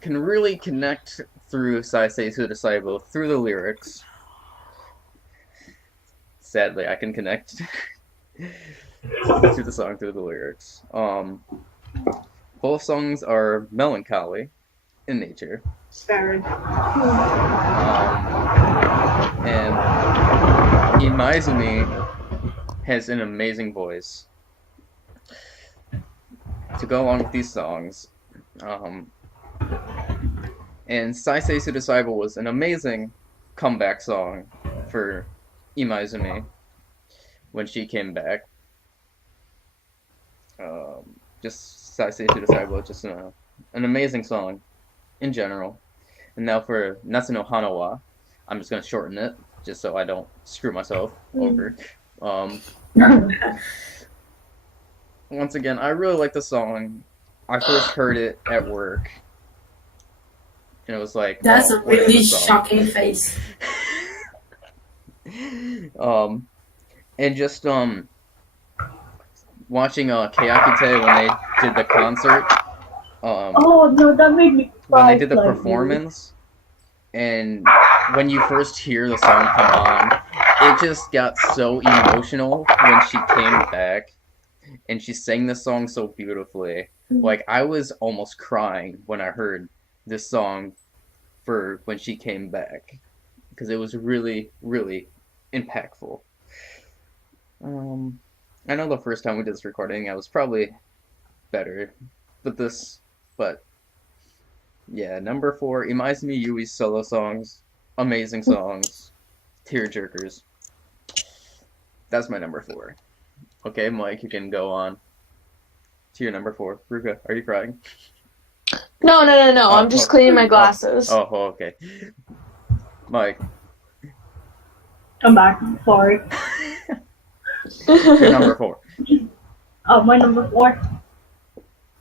can really connect through Saisei Sudasaibo through the lyrics. Sadly, I can connect to the song through the lyrics. Both songs are melancholy in nature. Very. And Imaizumi has an amazing voice to go along with these songs. And Saisei Sudasaibo was an amazing comeback song for Imaizumi when she came back. Just Saisei Sudasaibo, just an amazing song in general. And now for Natsu no Hanawa, I'm just going to shorten it, just so I don't screw myself over. Once again, I really like the song. I first heard it at work. And it was like... That's oh, a what is really this song? shocking face. And just, watching, Keyakizaka when they did the concert. Oh no, that made me cry. When they did the performance, and when you first hear the song come on, it just got so emotional when she came back, and she sang the song so beautifully. Like, I was almost crying when I heard this song for when she came back, because it was really, really impactful. I know the first time we did this recording, I was probably better, but yeah, number 4, Imaizumi Yui's solo songs, amazing songs, tearjerkers. That's my number 4. Okay, Mike, you can go on to your number 4. Ruka, are you crying? No, I'm just cleaning my glasses. Oh, okay. Mike. I'm back. Sorry. Your number 4. My number 4.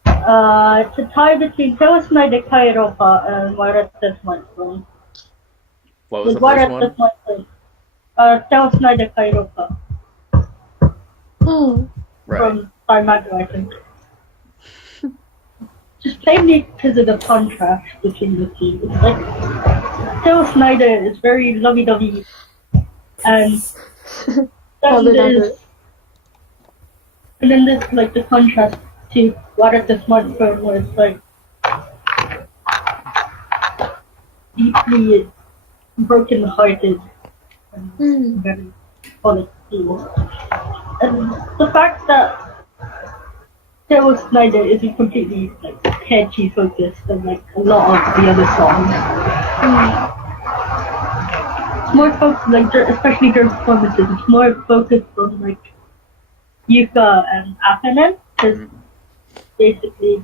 It's a tie between Teosnai de Kairopa and Waratas Monthly. What was the first one? Tell Snyder Kairoka Oh. Right. from Taimado, I think. Just plainly because of the contrast between the two. It's like Tell Snyder is very lovey-dovey, and then there's like the contrast to What If the Smartphone, where it's like deeply broken-hearted and very honestly. And the fact that Taylor Snyder isn't completely like catchy focused and like a lot of the other songs. It's more focused, like especially during performances, it's more focused on like Yuka and Akanen, because basically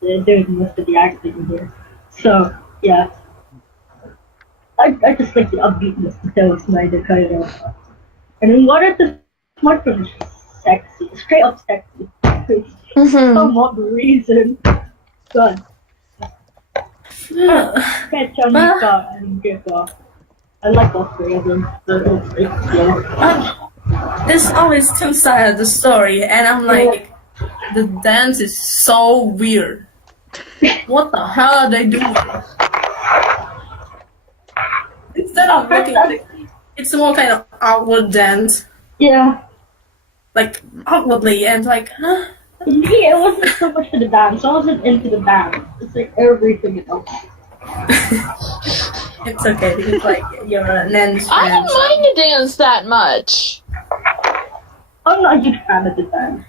they're doing most of the acting here. So yeah, I just like the upbeatness of Taylor Snyder kind of. And then What If the Smartphone is just sexy, straight up sexy. For what reason? God. Catch on Yuka and Yuka. I like all three of them. So yeah. There's always two sides of the story, and I'm like, the dance is so weird. What the hell are they doing? Instead of looking, it's more kind of outward dance. Yeah. Like outwardly, and like, huh? Me, it wasn't so much for the dance. I wasn't into the dance. It's like everything else. It's okay. It's like you're an Nan's I friend. don't mind the dance that much. I'm not a huge fan of the dance.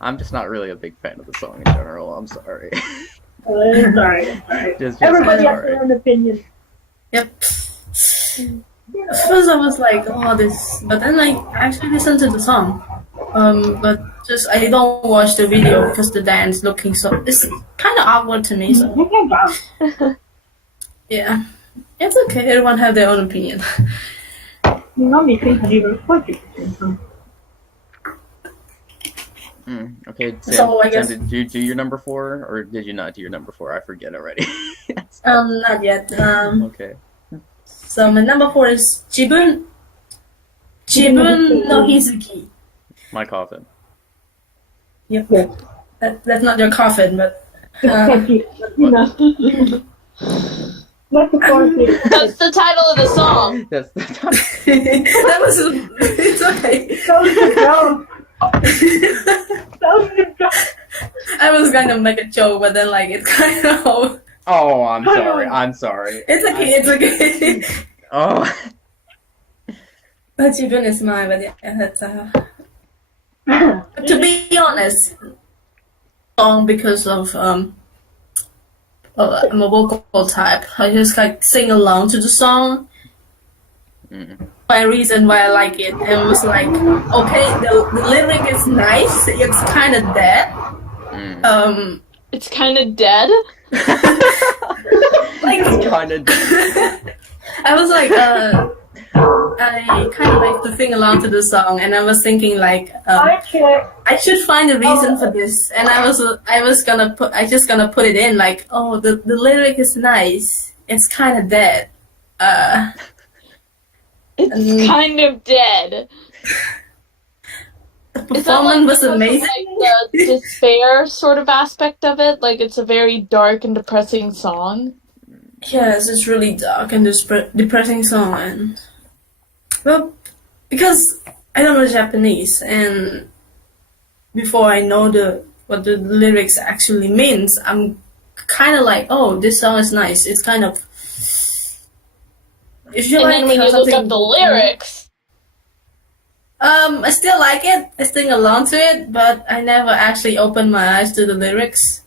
I'm just not really a big fan of the song in general. I'm sorry. Sorry. Just Everybody has sorry. their own opinion. Yep. At first I was like, oh, this, but then I actually listened to the song. But just I don't watch the video because the dance looking so, it's kind of awkward to me. So yeah, it's okay. Everyone have their own opinion. You know me think I need to record it. Okay, Sam, So I guess- Sam, did you do your number 4, or did you not do your number 4? I forget already. Not yet. Okay. So my number 4 is Jibun no Hizuki. My coffin. Yep. That's not your coffin, but Thank you. You know. What's the point here? That's the title of the song. That's the time. that was it's okay. That was a joke. That was a joke. I was gonna make a joke, but then like it's kind of. Oh, I'm sorry. I'm sorry. It's okay. It's okay. Oh. But Jibun is mine. But yeah, that's to be honest, song because of I'm a vocal type. I just like sing along to the song. My reason why I like it, and it was like, okay, the lyric is nice. It's kind of dead. It's kind of dead. Like It's kind of. I was like, I kind of like to sing along to the song, and I was thinking like, I should find a reason for this, and I just gonna put it in like, oh, the lyric is nice. It's kind of dead. It's kind of dead. The Is that performance was because of, amazing. like, the despair sort of aspect of it? Like, it's a very dark and depressing song. Yes, it's really dark and depressing song, and well, because I don't know Japanese, and before I know what the lyrics actually means, I'm kind of like, oh, this song is nice. It's kind of if you And like then when you look something- up the lyrics, I still like it. I sing along to it, but I never actually opened my eyes to the lyrics.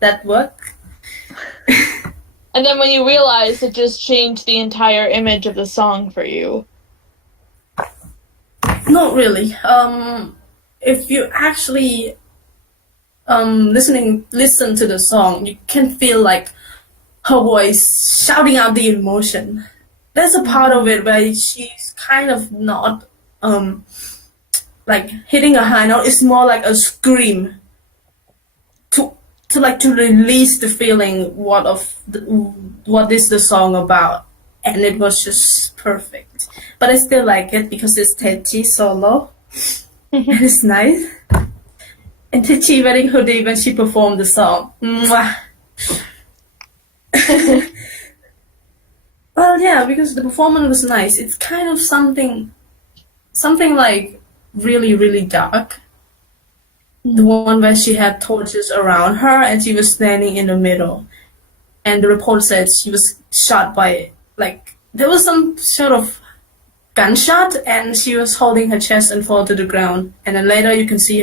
That work. and then when you realize it just changed the entire image of the song for you. Not really. If you actually listen to the song, you can feel like her voice shouting out the emotion. There's a part of it where she's kind of not like hitting a high note. It's more like a scream to release the feeling what is the song about. and it was just perfect. But I still like it because it's Techi solo, and it's nice. And Techi wearing hoodie when she performed the song. Mwah. Well, yeah, because the performance was nice. It's kind of something like really, really dark. The one where she had torches around her and she was standing in the middle. And the report said she was shot by, like, there was some sort of gunshot and she was holding her chest and fall to the ground. And then later you can see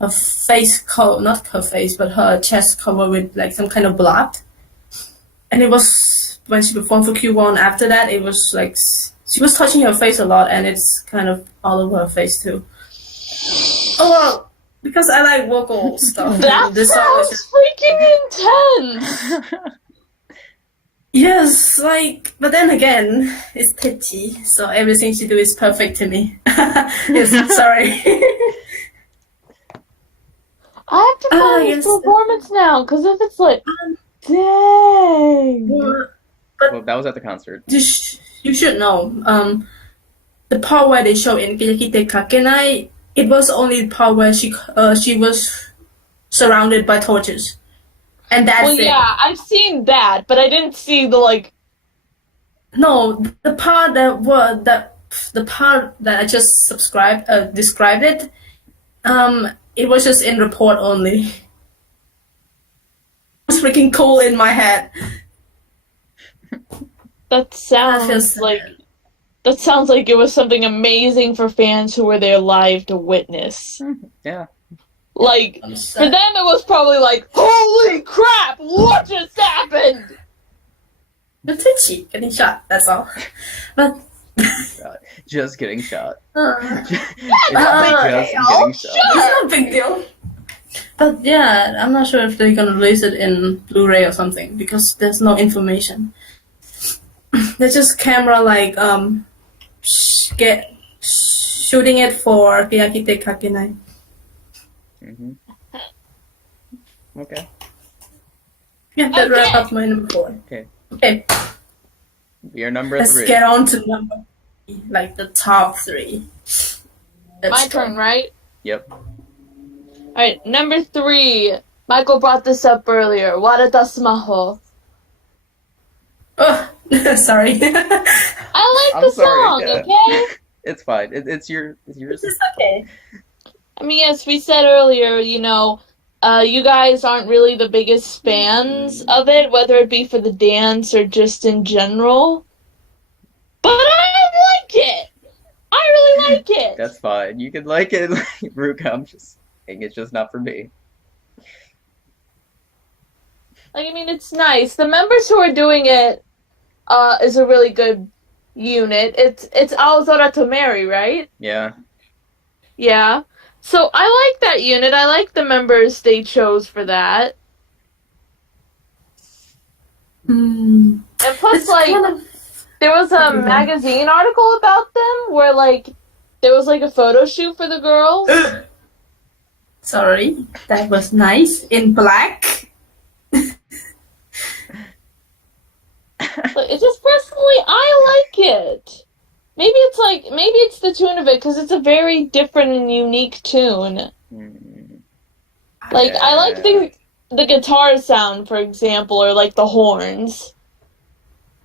her face, not her face, but her chest covered with, like, some kind of blood. And it was, when she performed for Q1 after that, it was like, she was touching her face a lot and it's kind of all over her face too. Oh, well, because I like vocal stuff. That this song is sounds freaking intense! Yes, like, but then again, it's Techi, so everything she do is perfect to me. Yes, sorry. I have to find yes. his performance now, because if it's like, dang! Well, that was at the concert. You should know, the part where they show in Keyakizaka46 it was only the part where she was surrounded by torches. And that's Well, it. yeah, I've seen that, but I didn't see the, like... No, the part the part that I just described it, it was just in report only. It was freaking cool in my head. That sounds like it was something amazing for fans who were there live to witness. Yeah. Like, for them it was probably like, holy crap, what just happened? The Techi getting shot, that's all. But Just getting shot. That's It's a big just deal. getting shot. it's not a big deal. But yeah, I'm not sure if they're gonna release it in Blu-ray or something because there's no information. They just camera like shooting it for Keyakizaka46. Mm-hmm. Okay. Yeah, that Okay. wraps up my number 4. Okay. Okay, We are number let's 3. get on to number 3, like the top 3. My turn, right? Yep. Alright, number 3. Michael brought this up earlier. Warata Smaho. Oh, sorry. I like I'm the sorry, song, yeah. okay? It's fine. It's yours. This is okay. I mean, yes, we said earlier, you know, you guys aren't really the biggest fans of it, whether it be for the dance or just in general. But I like it! I really like it! That's fine. You can like it, Ruka. I'm just saying it's just not for me. Like, I mean, it's nice. The members who are doing it is a really good unit. It's Aozora Tomeri, right? Yeah. Yeah. So I like that unit. I like the members they chose for that. Mm. And plus, It's like, kind of there was a Mhm. magazine article about them where, like, there was, like, a photo shoot for the girls. sorry. That was nice in black. But it just personally, I like it. Maybe it's the tune of it because it's a very different and unique tune. Mm. Like, I like the guitar sound, for example, or like the horns.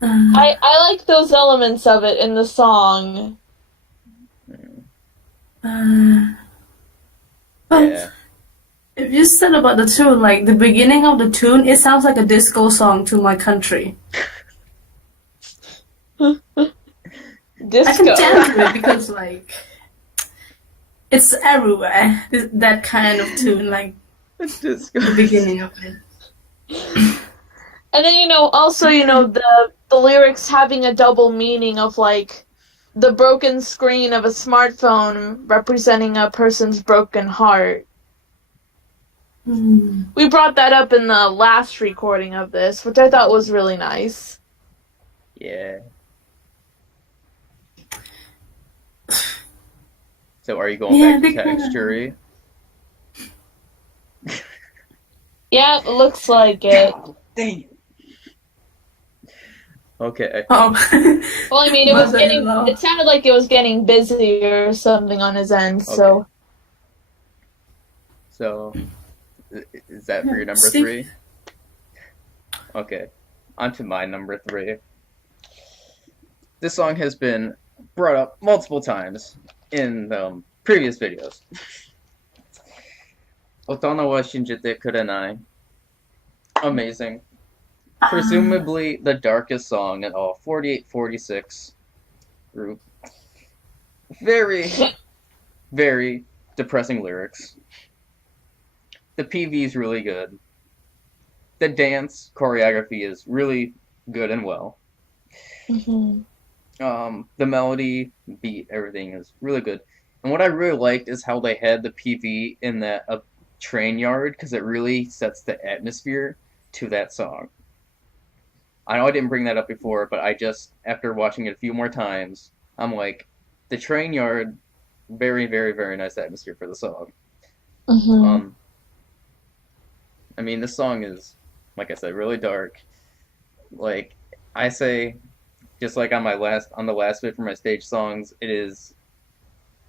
I like those elements of it in the song. But Yeah. if you said about the tune, like the beginning of the tune, it sounds like a disco song to my country. I can Disco. dance to it because like it's everywhere. That kind of tune, like Just the beginning of it. And then, you know, also, you know, the lyrics having a double meaning of, like, the broken screen of a smartphone representing a person's broken heart. Hmm. We brought that up in the last recording of this, which I thought was really nice. Yeah. So are you going Yeah, back to because- texture? Yeah, it looks like it. Dang it. Okay. Oh. Well, I mean, it sounded like it was getting busy or something on his end, so. So, is that for your number Steve? 3? Okay. On to my number 3. This song has been brought up multiple times in previous videos. Otana wa shinjite kurenai. Amazing. Presumably the darkest song in all 4846 group. Very, very depressing lyrics. The PV is really good. The dance choreography is really good and well. Mm-hmm. The melody, beat, everything is really good. And what I really liked is how they had the PV in that train yard, because it really sets the atmosphere to that song. I know I didn't bring that up before, but I just, after watching it a few more times, I'm like, the train yard, very, very, very nice atmosphere for the song. Mm-hmm. I mean, this song is, like I said, really dark. Like, I say, just like on the last bit for my stage songs, it is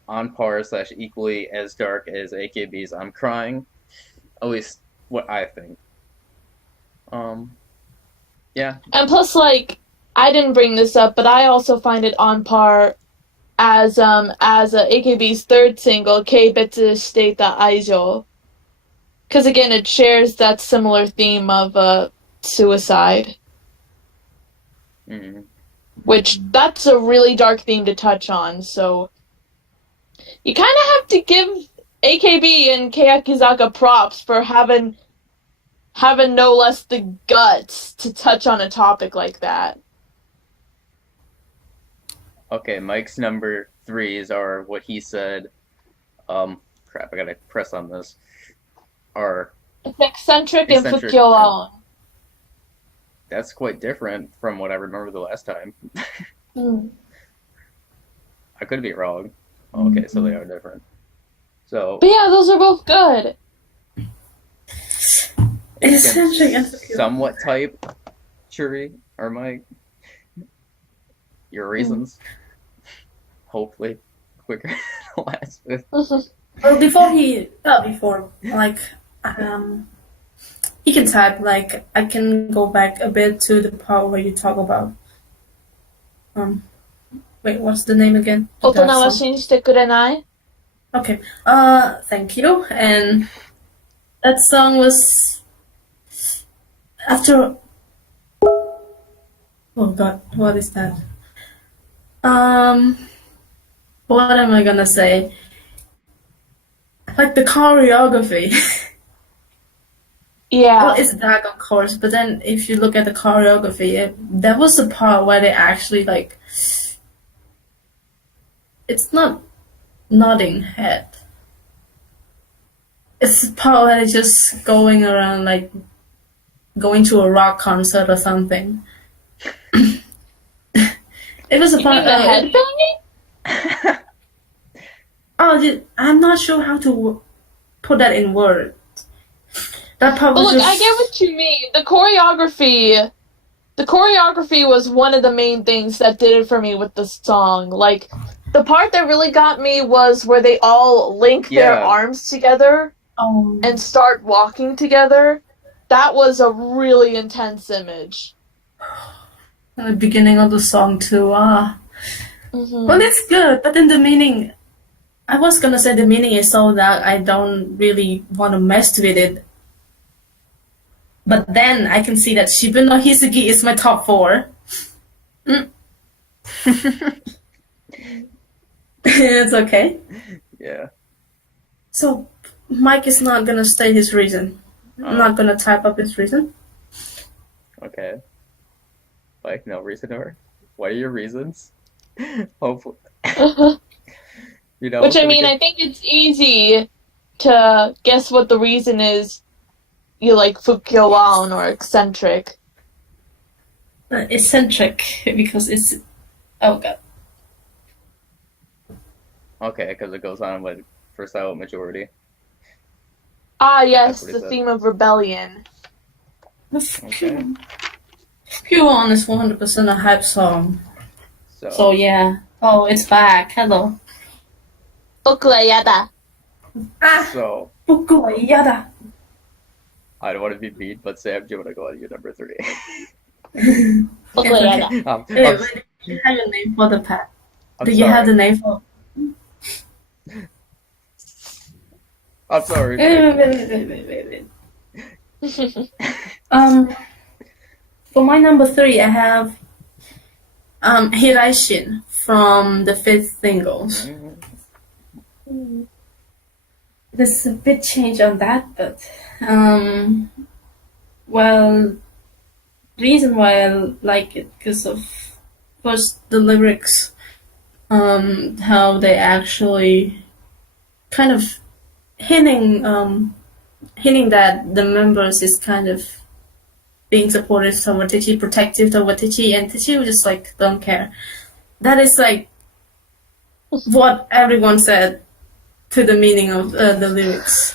on par / equally as dark as AKB's I'm Crying. At least what I think. Yeah. And plus, like, I didn't bring this up, but I also find it on par as AKB's third single, Keibetsu Shiteita Aijo. Because again, it shares that similar theme of suicide. Mm-hmm. Which, that's a really dark theme to touch on, so you kind of have to give AKB and Keyakizaka props for having no less the guts to touch on a topic like that. Okay, Mike's number 3s are what he said. Crap, I gotta press on this. Are It's eccentric and Eccentric. Fukyo. That's quite different from what I remember the last time. Mm. I could be wrong. Okay, so they are different. So But yeah, those are both good. Eccentric and Fukyo. somewhat type Churi or Mike. Your reasons. Hopefully quicker than the last bit. Well, he can type, like, I can go back a bit to the part where you talk about, wait, what's the name again? Otona wa shinjite kurenai? Okay, thank you, and that song was, after, oh god, what is that? What am I gonna say? Like the choreography. Yeah. Well, it's dark, of course, but then if you look at the choreography, that was the part where they actually, like, it's not nodding head. It's the part where they're just going around, like, going to a rock concert or something. It was a You part. mean the headbanging? I'm not sure how to put that in words. That part But was look, just... I get what you mean. The choreography was one of the main things that did it for me with the song. Like, the part that really got me was where they all link their Yeah. arms together and start walking together. That was a really intense image. At the beginning of the song too. Mm-hmm. Well, it's good, but then the meaning... I was gonna say the meaning is so that I don't really want to mess with it. But then I can see that Shibu no Hisugi is my top 4. It's okay. Yeah. So Mike is not gonna state his reason. I'm not gonna type up his reason. Okay. Like, no reason or? What are your reasons? Hopefully. You know, Which, I so we mean, can- I think it's easy to guess what the reason is. You like Fukyo or eccentric. Eccentric, because it's... Oh god. Okay, because it goes on with for silent majority. Ah, yes, That's what it the said. theme of rebellion. Okay. Pure On is 100% a hype song. So, So yeah. Oh, it's back. Hello. 僕はやだ。 Ah, so 僕は嫌だ. I don't want to be mean, but Sam, do you want to go on your number 3? 僕はやだ。 Wait, wait, do you have a name for the pet? I'm Do you have the sorry. name for? I'm sorry. Wait. For my number 3, I have Hiraishin from the fifth singles. There's a bit change on that, but well, the reason why I like it because of first the lyrics, how they actually kind of hinting that the members is kind of being supportive of Techi, protective of Techi, and Techi just like don't care. That is like what everyone said to the meaning of the lyrics.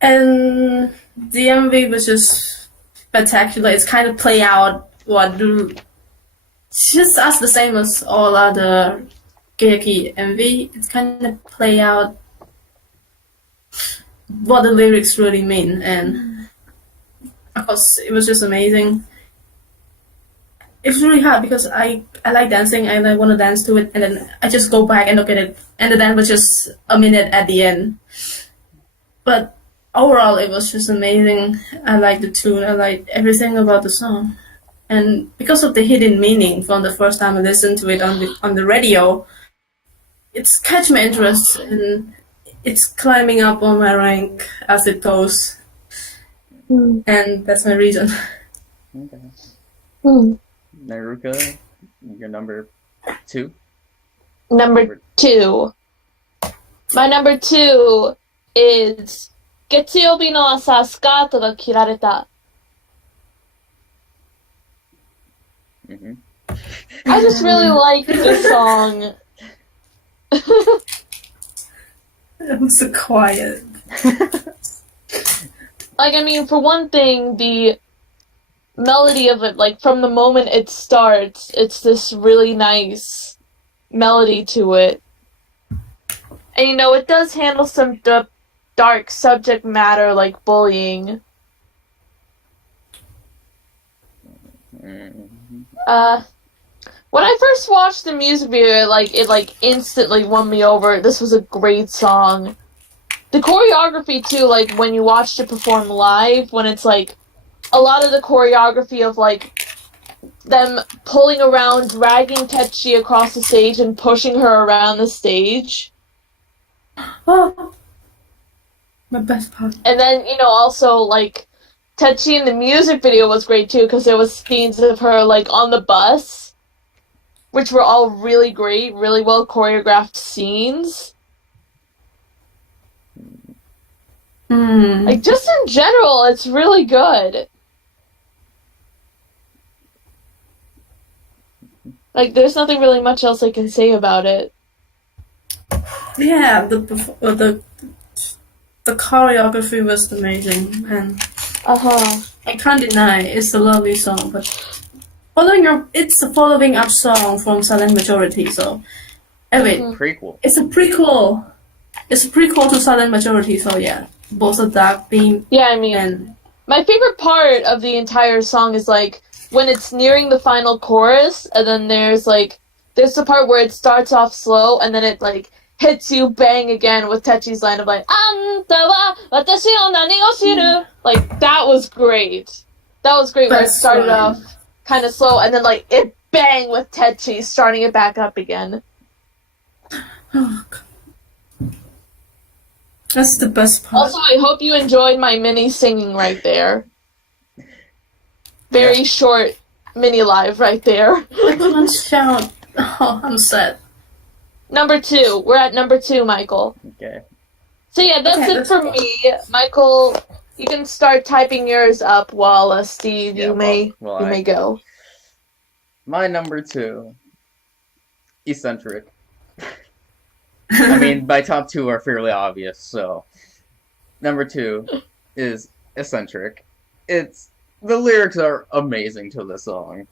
And the MV was just spectacular. It's kind of play out just as the same as all other Keyaki MV. It's kind of play out what the lyrics really mean, and of course it was just amazing. It's really hard because I like dancing and I want to dance to it, and then I just go back and look at it, and the dance was just a minute at the end. But overall, it was just amazing. I like the tune. I like everything about the song, and because of the hidden meaning from the first time I listened to it on the radio, it's catch my interest and it's climbing up on my rank as it goes, and that's my reason. Okay. Naruka, your number 2? Number 2. My number 2 is 月曜日の朝スカートが切られた. Mm-hmm. I just really like this song. It was so quiet. Like, I mean, for one thing, the melody of it, like, from the moment it starts, it's this really nice melody to it. And, you know, it does handle some dark subject matter, like bullying. Mm-hmm. When I first watched the music video, it instantly won me over. This was a great song. The choreography, too, like, when you watched it perform live, when it's, like, a lot of the choreography of, like, them pulling around, dragging Tetsuya across the stage and pushing her around the stage. Oh, my best part. And then, you know, also, like, Tetsuya in the music video was great, too, because there was scenes of her, like, on the bus, which were all really great, really well choreographed scenes. Like, just in general, it's really good. Like, there's nothing really much else I can say about it. Yeah, the choreography was amazing, and I can't deny it's a lovely song. But it's a following up song from Silent Majority. So, anyway, Prequel. it's a prequel. It's a prequel to Silent Majority. So yeah, both a dark theme. Yeah, I mean, And my favorite part of the entire song is, like, when it's nearing the final chorus, and then there's the part where it starts off slow, and then it, like, hits you bang again with Techi's line of, like, Anta wa watashi o nani o shiru. Like, that was great. That was great, where it started off kind of slow, and then, like, it bang with Techi, starting it back up again. oh, God. That's the best part. Also, I hope you enjoyed my mini singing right there. Very short mini live right there. I couldn't shout. Oh, I'm sad. Number 2. We're at number 2, Michael. Okay. So yeah, that's it for me. Michael, you can start typing yours up while Steve, Yeah, you may go. My number 2, eccentric. I mean, my top 2 are fairly obvious, so number 2 is eccentric. It's the lyrics are amazing to the song.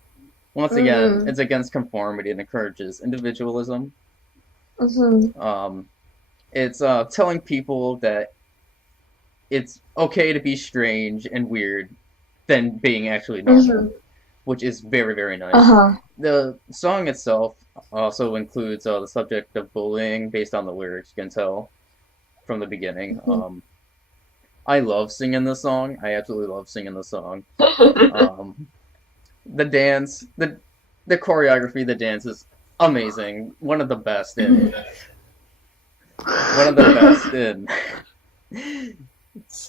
Once again, it's against conformity and encourages individualism. It's telling people that it's okay to be strange and weird than being actually normal, which is very, very nice. The song itself also includes the subject of bullying based on the lyrics, you can tell from the beginning. I love singing the song. I absolutely love singing the song. The dance, the choreography, the dance is amazing. One of the best in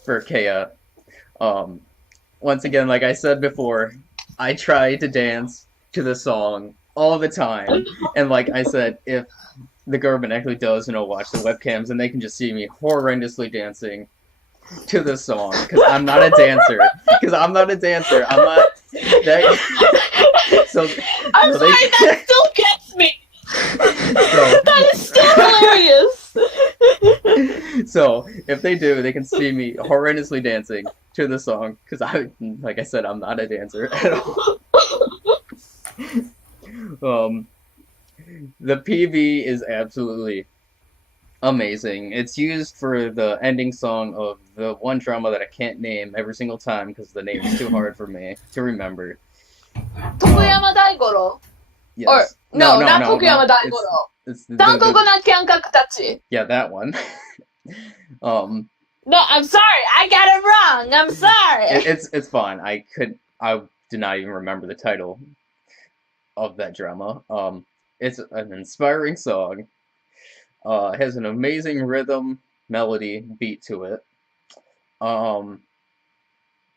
for Kea. Once again, like I said before, I try to dance to the song all the time, and like I said, if the government actually does, watch the webcams, and they can just see me horrendously dancing to the song, because I'm not a dancer. I'm not that. So I'm sorry, that still gets me. That is still hilarious. So if they do, they can see me horrendously dancing to the song, because like I said, I'm not a dancer at all. The PV is absolutely amazing. It's used for the ending song of the one drama that I can't name every single time because the name is too hard for me to remember. Tokuyama Daigoro. Yes. Or no, not Tokuyama Daigoro. It's Dankoku no Kyankakutachi. Yeah, that one. No, I'm sorry. I got it wrong. I'm sorry. It's fine. I did not even remember the title of that drama. It's an inspiring song. It has an amazing rhythm, melody, beat to it.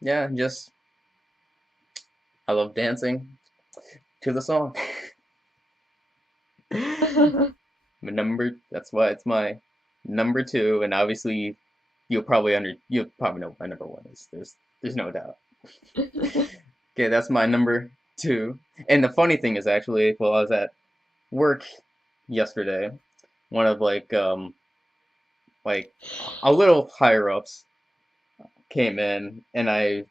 Yeah, just I love dancing to the song. That's why it's my number 2, and obviously you'll probably know what my number 1 is. There's no doubt. Okay, that's my number 2. And the funny thing is, actually, while I was at work yesterday, one of like a little higher ups came in, and I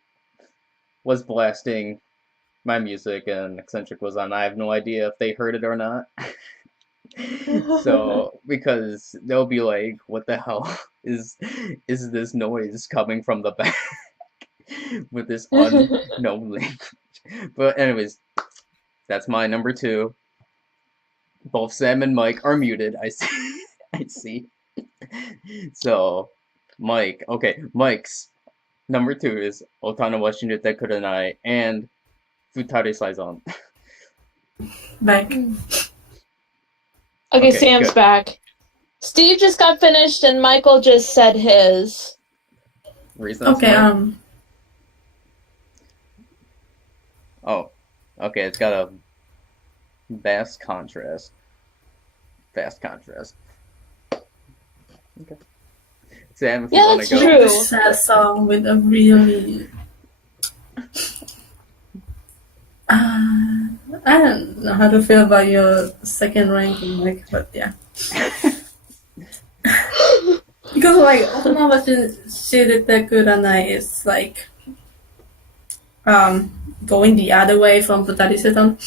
was blasting my music, and Eccentric was on. I have no idea if they heard it or not. So, because they'll be like, what the hell is this noise coming from the back with this unknown language? But anyways, that's my number 2. Both Sam and Mike are muted, I see. I see. So, Mike's number 2 is Otana wa Shinjite Kurenai and Futari Saizon. Back. Okay, Sam's good. back. Steve just got finished, and Michael just said his. Reason? Okay, Oh, okay, it's got a vast contrast. Okay. Sam, if you want that's to go. true. sad song with a really I don't know how to feel about your second ranking, like, but yeah. Because like Otana wa Shirite Kuranai is like going the other way from Futari Seton.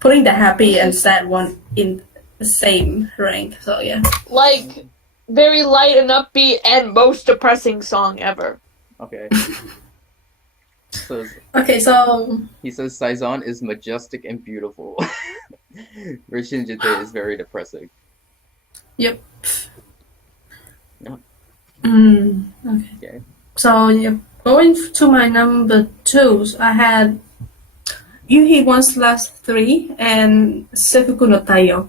Putting the happy and sad one in the same rank, so yeah. Like, very light and upbeat and most depressing song ever. Okay. So Okay, so he says Saizon is majestic and beautiful. Where Shinjite is very depressing. yep. No. Okay. So yeah, going to my number 2s, I had Yuhi One's Last 3 and Sekuku no Taiyo.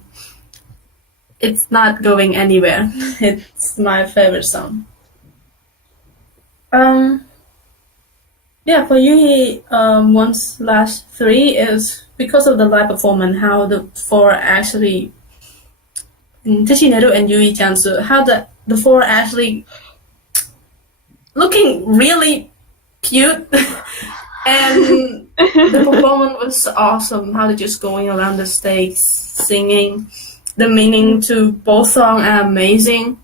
It's not going anywhere. It's my favorite song. Yeah, for Yuhi, One's Last 3 is because of the live performance, how the 4 actually, Teshineru and Yui Jansu, how the 4 actually looking really cute. And the performance was awesome, how they're just going around the stage singing. The meaning to both songs are amazing.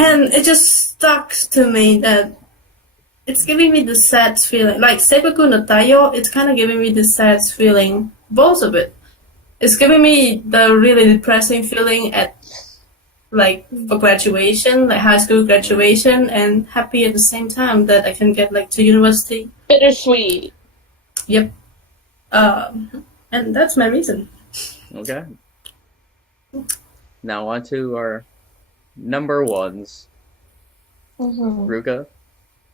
And it just stuck to me that it's giving me the sad feeling. Like Seibaku no Taiyo, it's kind of giving me the sad feeling. Both of it. It's giving me the really depressing feeling at like for graduation, like high school graduation, and happy at the same time that I can get like to university. Bittersweet. Yep. And that's my reason. Okay. Now on to our number ones. Ruka,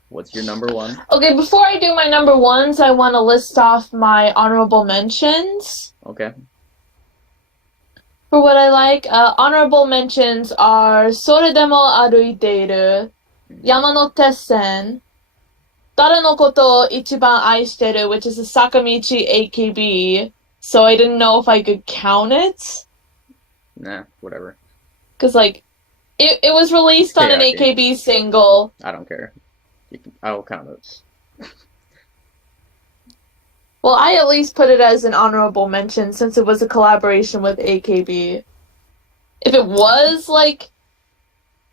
what's your number one? Okay, before I do my number ones, I want to list off my honorable mentions. Okay. For what I like, honorable mentions are Sore demo aruiteiru, Yamanote Sen, Dare no koto o ichiban aishiteru, which is a Sakamichi AKB, so I didn't know if I could count it. Nah, whatever. Because, like, it was released on an AKB single. I don't care. I will count it. Well, I at least put it as an honorable mention since it was a collaboration with AKB. If it was, like,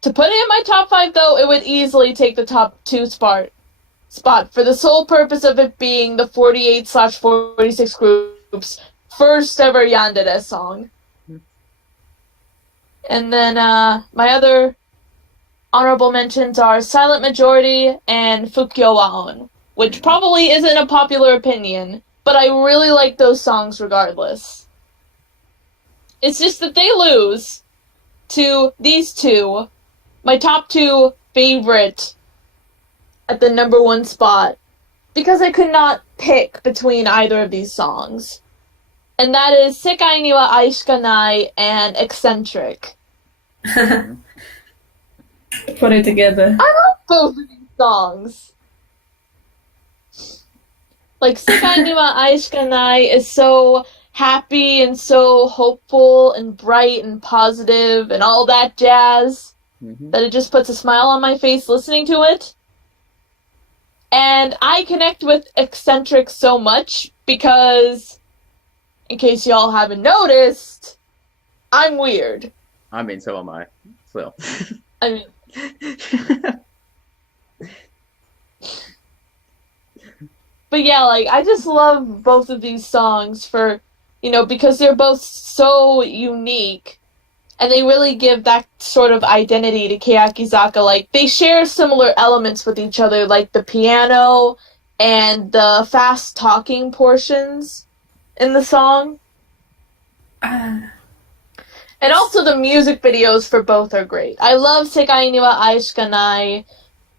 to put it in my top 5, though, it would easily take the top 2 spot for the sole purpose of it being the 48/46 group's first ever yandere song. And then my other honorable mentions are Silent Majority and Fukyo Waon, which probably isn't a popular opinion, but I really like those songs regardless. It's just that they lose to these two, my top 2 favorite at the number 1 spot, because I could not pick between either of these songs. And that is Sekai ni wa Ai shika nai and Eccentric. Put it together. I love both of these songs. Like, Sekai ni wa Ai shika nai is so happy and so hopeful and bright and positive and all that jazz that it just puts a smile on my face listening to it. And I connect with Eccentric so much because, in case y'all haven't noticed, I'm weird. I mean, so am I. So. I mean, but yeah, like, I just love both of these songs for, because they're both so unique, and they really give that sort of identity to Keyakizaka. Like, they share similar elements with each other, like the piano and the fast talking portions in the song. And also the music videos for both are great. I love Sekai ni wa Ai shika nai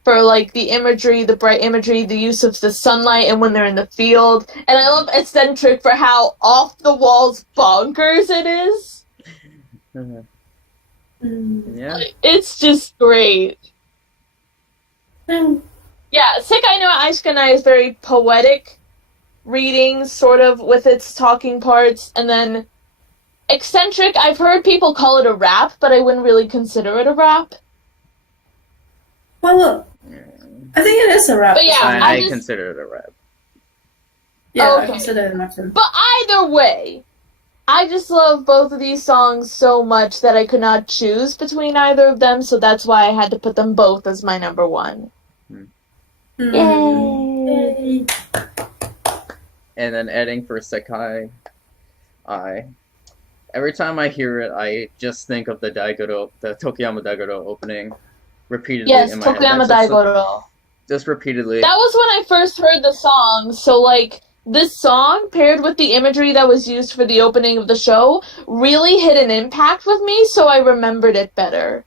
for, like, the imagery, the bright imagery, the use of the sunlight and when they're in the field. And I love Eccentric for how off-the-walls bonkers it is. Yeah. It's just great. Yeah, Sekai ni wa Ai shika nai is very poetic reading, sort of, with its talking parts, and then Eccentric, I've heard people call it a rap, but I wouldn't really consider it a rap. Well, I think it is a rap. But yeah, I consider it a rap. Yeah, Okay. I consider it a rap too. But either way, I just love both of these songs so much that I could not choose between either of them, so that's why I had to put them both as my number 1. Yay! And then adding for Sekai, every time I hear it, I just think of the Tokuyama Daigoro opening repeatedly Yes, in my head. Tokuyama That's Daigoro. just repeatedly. That was when I first heard the song, so, like, this song, paired with the imagery that was used for the opening of the show, really hit an impact with me, so I remembered it better.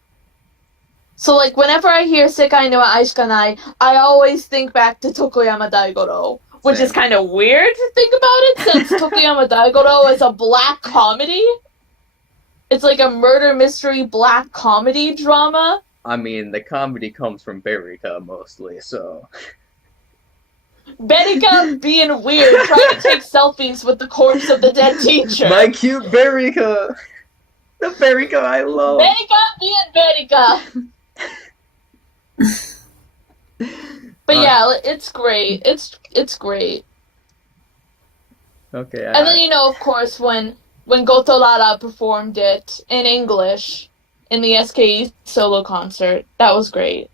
So, like, whenever I hear Sekai ni wa Ai shika nai, I always think back to Tokuyama Daigoro, which is kind of weird to think about it, since Tokuyama Daigoro is a black comedy. It's like a murder mystery black comedy drama. I mean, the comedy comes from Berika mostly, so. Berika being weird, trying to take selfies with the corpse of the dead teacher. My cute Berika! The Berika I love! Berika being Berika! But yeah, it's great. It's great. Okay. And then, of course, when Goto Lara performed it in English, in the SKE solo concert. That was great.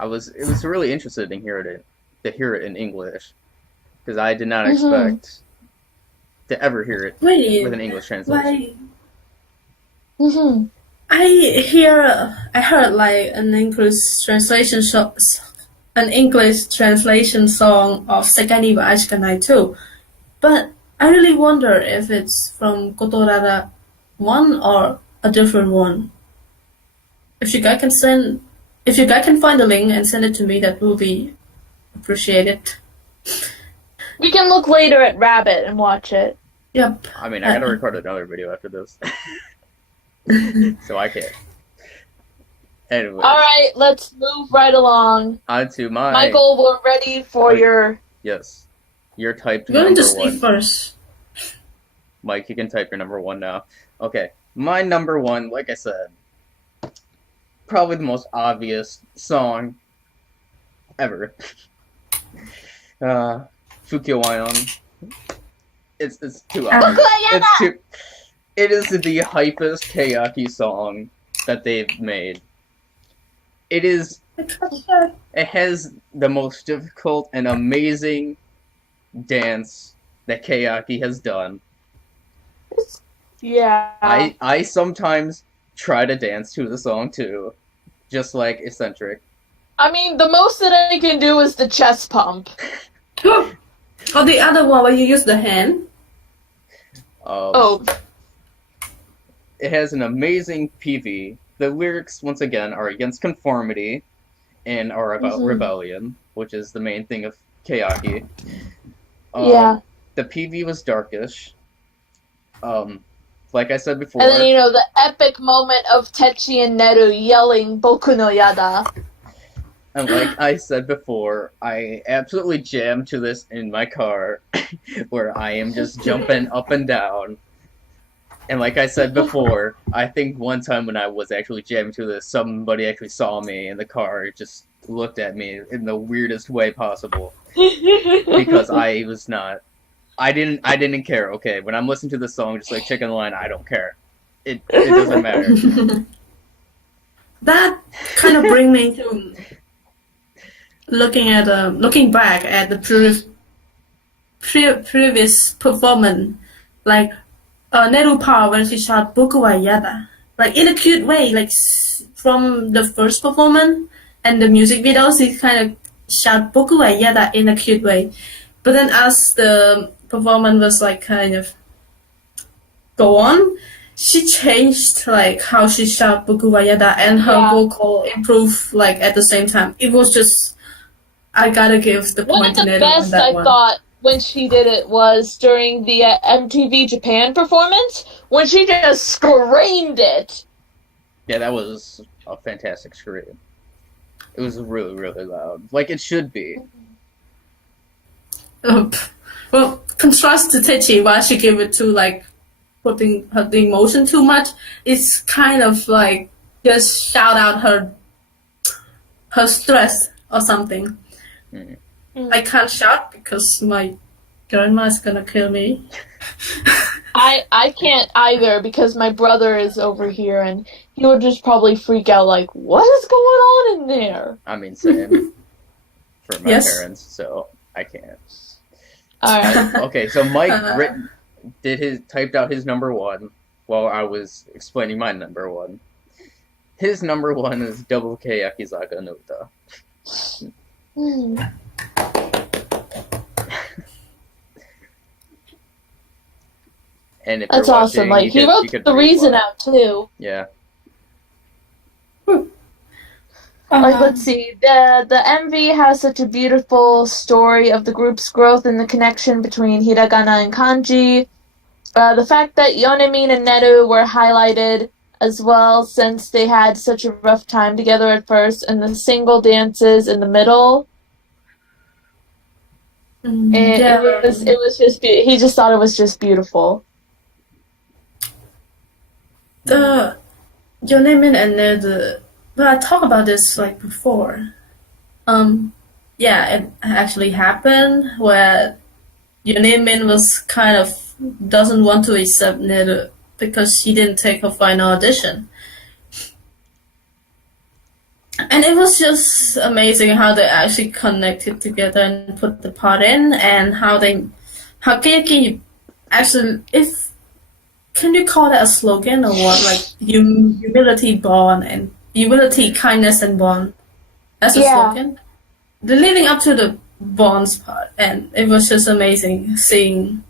It was really interesting to hear it in English, because I did not Mhm. expect to ever hear it Really? with an English translation. Like, Mhm. I heard like an English translation song of Sekani wa Ashkanai too. But I really wonder if it's from Kotorara one or a different one. If you guys can find the link and send it to me, that will be appreciated. We can look later at Rabbit and watch it. Yep. I mean, I gotta record another video after this, so I can't. Anyway, All right, let's move right along. on to my Michael, we're ready for your. yes, your typed You're going number to speak one. first. Mike, you can type your number one now. Okay, my number one, like I said, probably the most obvious song ever. Fukyo Waion. It's too obvious. It's too. It is the hypest Keyaki song that they've made. It is. It has the most difficult and amazing dance that Keyaki has done. Yeah. I sometimes try to dance to the song too, just like Eccentric. I mean, the most that I can do is the chest pump. Or the other one where you use the hand. Oh. It has an amazing PV. The lyrics, once again, are against conformity and are about rebellion, which is the main thing of Keyaki. Yeah. The PV was darkish. Like I said before. And then, the epic moment of Techi and Neru yelling, Boku no Yada. And like I said before, I absolutely jammed to this in my car, where I am just jumping up and down. And like I said before, I think one time when I was actually jamming to this, somebody actually saw me in the car, just looked at me in the weirdest way possible. Because I was not... I didn't care, okay? When I'm listening to the song, just like Chicken Line, I don't care. It doesn't matter. That kind of brings me to looking back at the previous performance, like Neru Power when she shot Boku wa Yada, like in a cute way, like from the first performance and the music videos, she kind of shot Boku wa Yada in a cute way. But then as the performance was like kind of go on, she changed like how she shot Boku wa Yada, and her vocal improved like at the same time. It was just, I gotta give the One point of to the Neru on best that I one. thought when she did it was during the MTV Japan performance, when she just screamed it. Yeah, that was a fantastic scream. It was really, really loud. Like it should be. Well, contrast to Techi, why she gave it to like putting her the emotion too much. It's kind of like just shout out her stress or something. I can't shout because my grandma is gonna kill me. I can't either because my brother is over here and he would just probably freak out like, what is going on in there? I mean, same for my parents, so I can't. Alright. Okay, so Mike typed out his number one while I was explaining my number one. His number one is double Keyakizaka no Uta. And if That's you're awesome. watching, Like, he wrote the reason out, too. Yeah. Like, let's see. The MV has such a beautiful story of the group's growth and the connection between hiragana and kanji. The fact that Yonemin and Neru were highlighted as well, since they had such a rough time together at first, and the single dances in the middle. It was just he just thought it was just beautiful. The Yonemin and Neru, but I talked about this like before. Yeah, it actually happened where Yonemin was kind of doesn't want to accept Neru because she didn't take her final audition. And it was just amazing how they actually connected together and put the part in, and how Keyaki actually, if can you call that a slogan or what? Like humility born and humility, kindness and bond. That's a slogan. The leading up to the bonds part, and it was just amazing seeing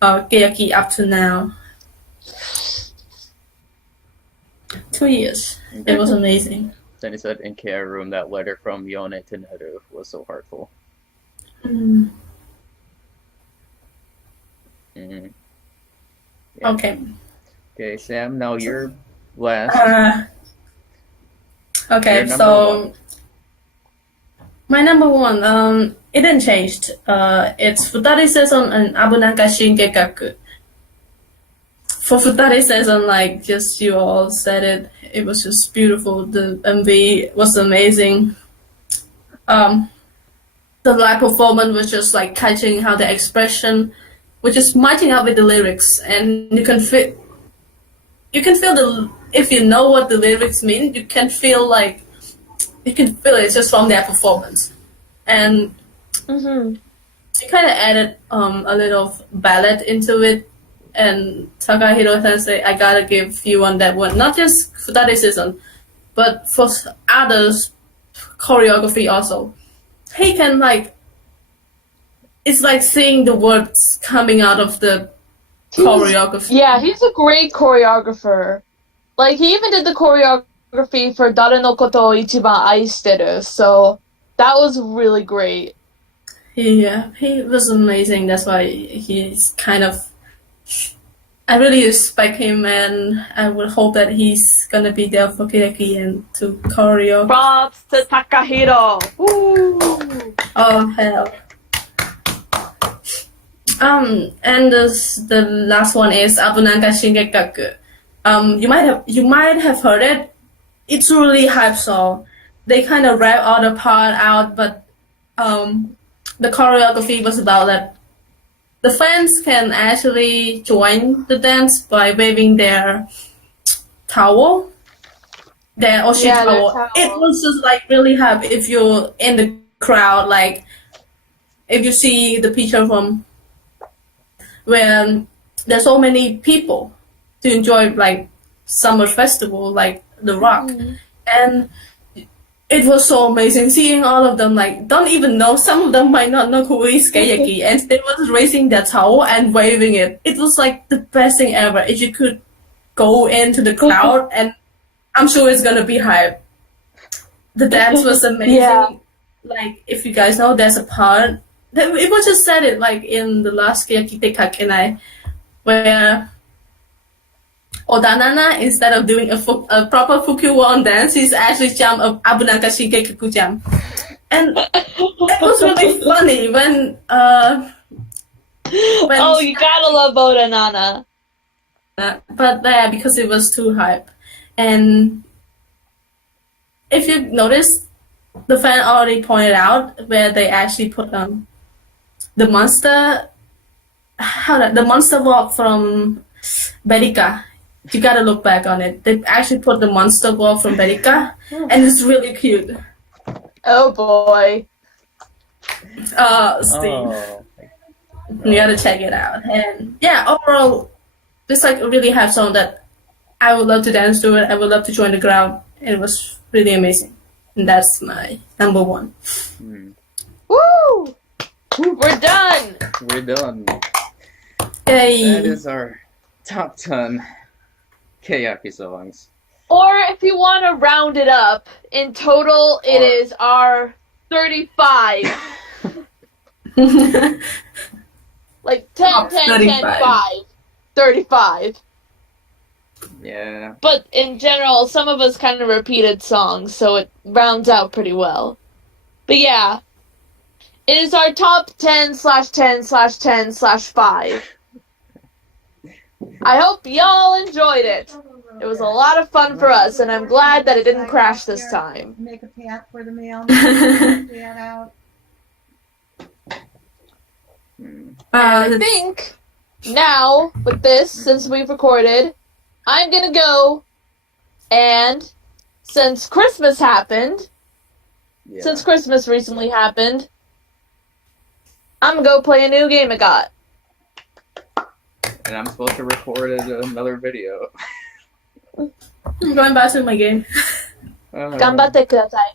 Keyaki up to now. 2 years. It was amazing. Then he said in care room that letter from Yone to Neru was so heartful. Mm. Mm-hmm. Okay. Okay, Sam, now you're last. Okay, Your number so one. my number one, it didn't change. It's Futari Season and Abunanka Shinkekaku. For Futari Season, like just you all said it was just beautiful. The MV was amazing. The live performance was just like catching how the expression was just matching up with the lyrics, and you can feel the, if you know what the lyrics mean, you can feel it just from their performance. And she kind of added a little ballad into it. And Takahiro Sensei, I gotta give you on that one. Not just for that season, but for others choreography also. He can it's like seeing the words coming out of the choreography. Yeah, he's a great choreographer. Like, he even did the choreography for Dare no Koto o Ichiban Aishiteru, so that was really great. Yeah, he was amazing. That's why he's kind of... I really respect him, and I would hope that he's gonna be there for Keyaki and to choreo. Props to Takahiro! Woo! Oh, hell. And the last one is Abunanka Shingekaku. You might have heard it. It's a really hype song. They kind of rap all the part out, but the choreography was about that the fans can actually join the dance by waving their towel, their oshi towel. Towel. It was just like really hype if you're in the crowd, like if you see the picture from when there's so many people to enjoy like summer festival, like the rock. And it was so amazing seeing all of them, like don't even know, some of them might not know who is Keyaki, and they was raising their towel and waving it. It was like the best thing ever. If you could go into the crowd, and I'm sure it's gonna be hype. The dance was amazing. Yeah. Like if you guys know, there's a part it was just said it like in the last Keyaki Kakenai, where Odanana, instead of doing a proper Fukuwon dance, he's actually jumped a Abunanka Shinkekaku jump. And it was really funny when oh, you gotta love Odanana. But yeah, because it was too hype. And if you notice, the fan already pointed out where they actually put the monster walk from Berika. You gotta look back on it. They actually put the monster walk from Berika, and it's really cute. Oh boy. Steve, Oh. you gotta check it out. And yeah, overall, it's like a really hype song that I would love to dance to it. I would love to join the crowd. It was really amazing. And that's my number one. Woo! We're done! We're done. Yay! That is our top 10 Keyaki songs. Or if you want to round it up, in total it is our 35. Like 10, 10, 10, 5. 35. Yeah. But in general, some of us kind of repeated songs, so it rounds out pretty well. But yeah, it is our top 10/10/10/5. I hope y'all enjoyed it. It was a lot of fun for us, and I'm glad that it didn't crash this time. Make a path for the mail. That out. I think now, with this, since we've recorded, I'm gonna go, and since Christmas happened, Yeah. since Christmas recently happened, I'm gonna go play a new game I got. And I'm supposed to record another video. I'm going back to my game. Ganbatte kudasai.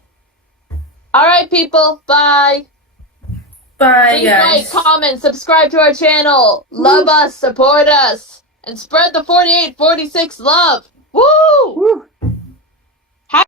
Alright, people, bye! Bye, Please like, guys. comment, subscribe to our channel. Love us, support us, and spread the 4846 love. Woo! Woo!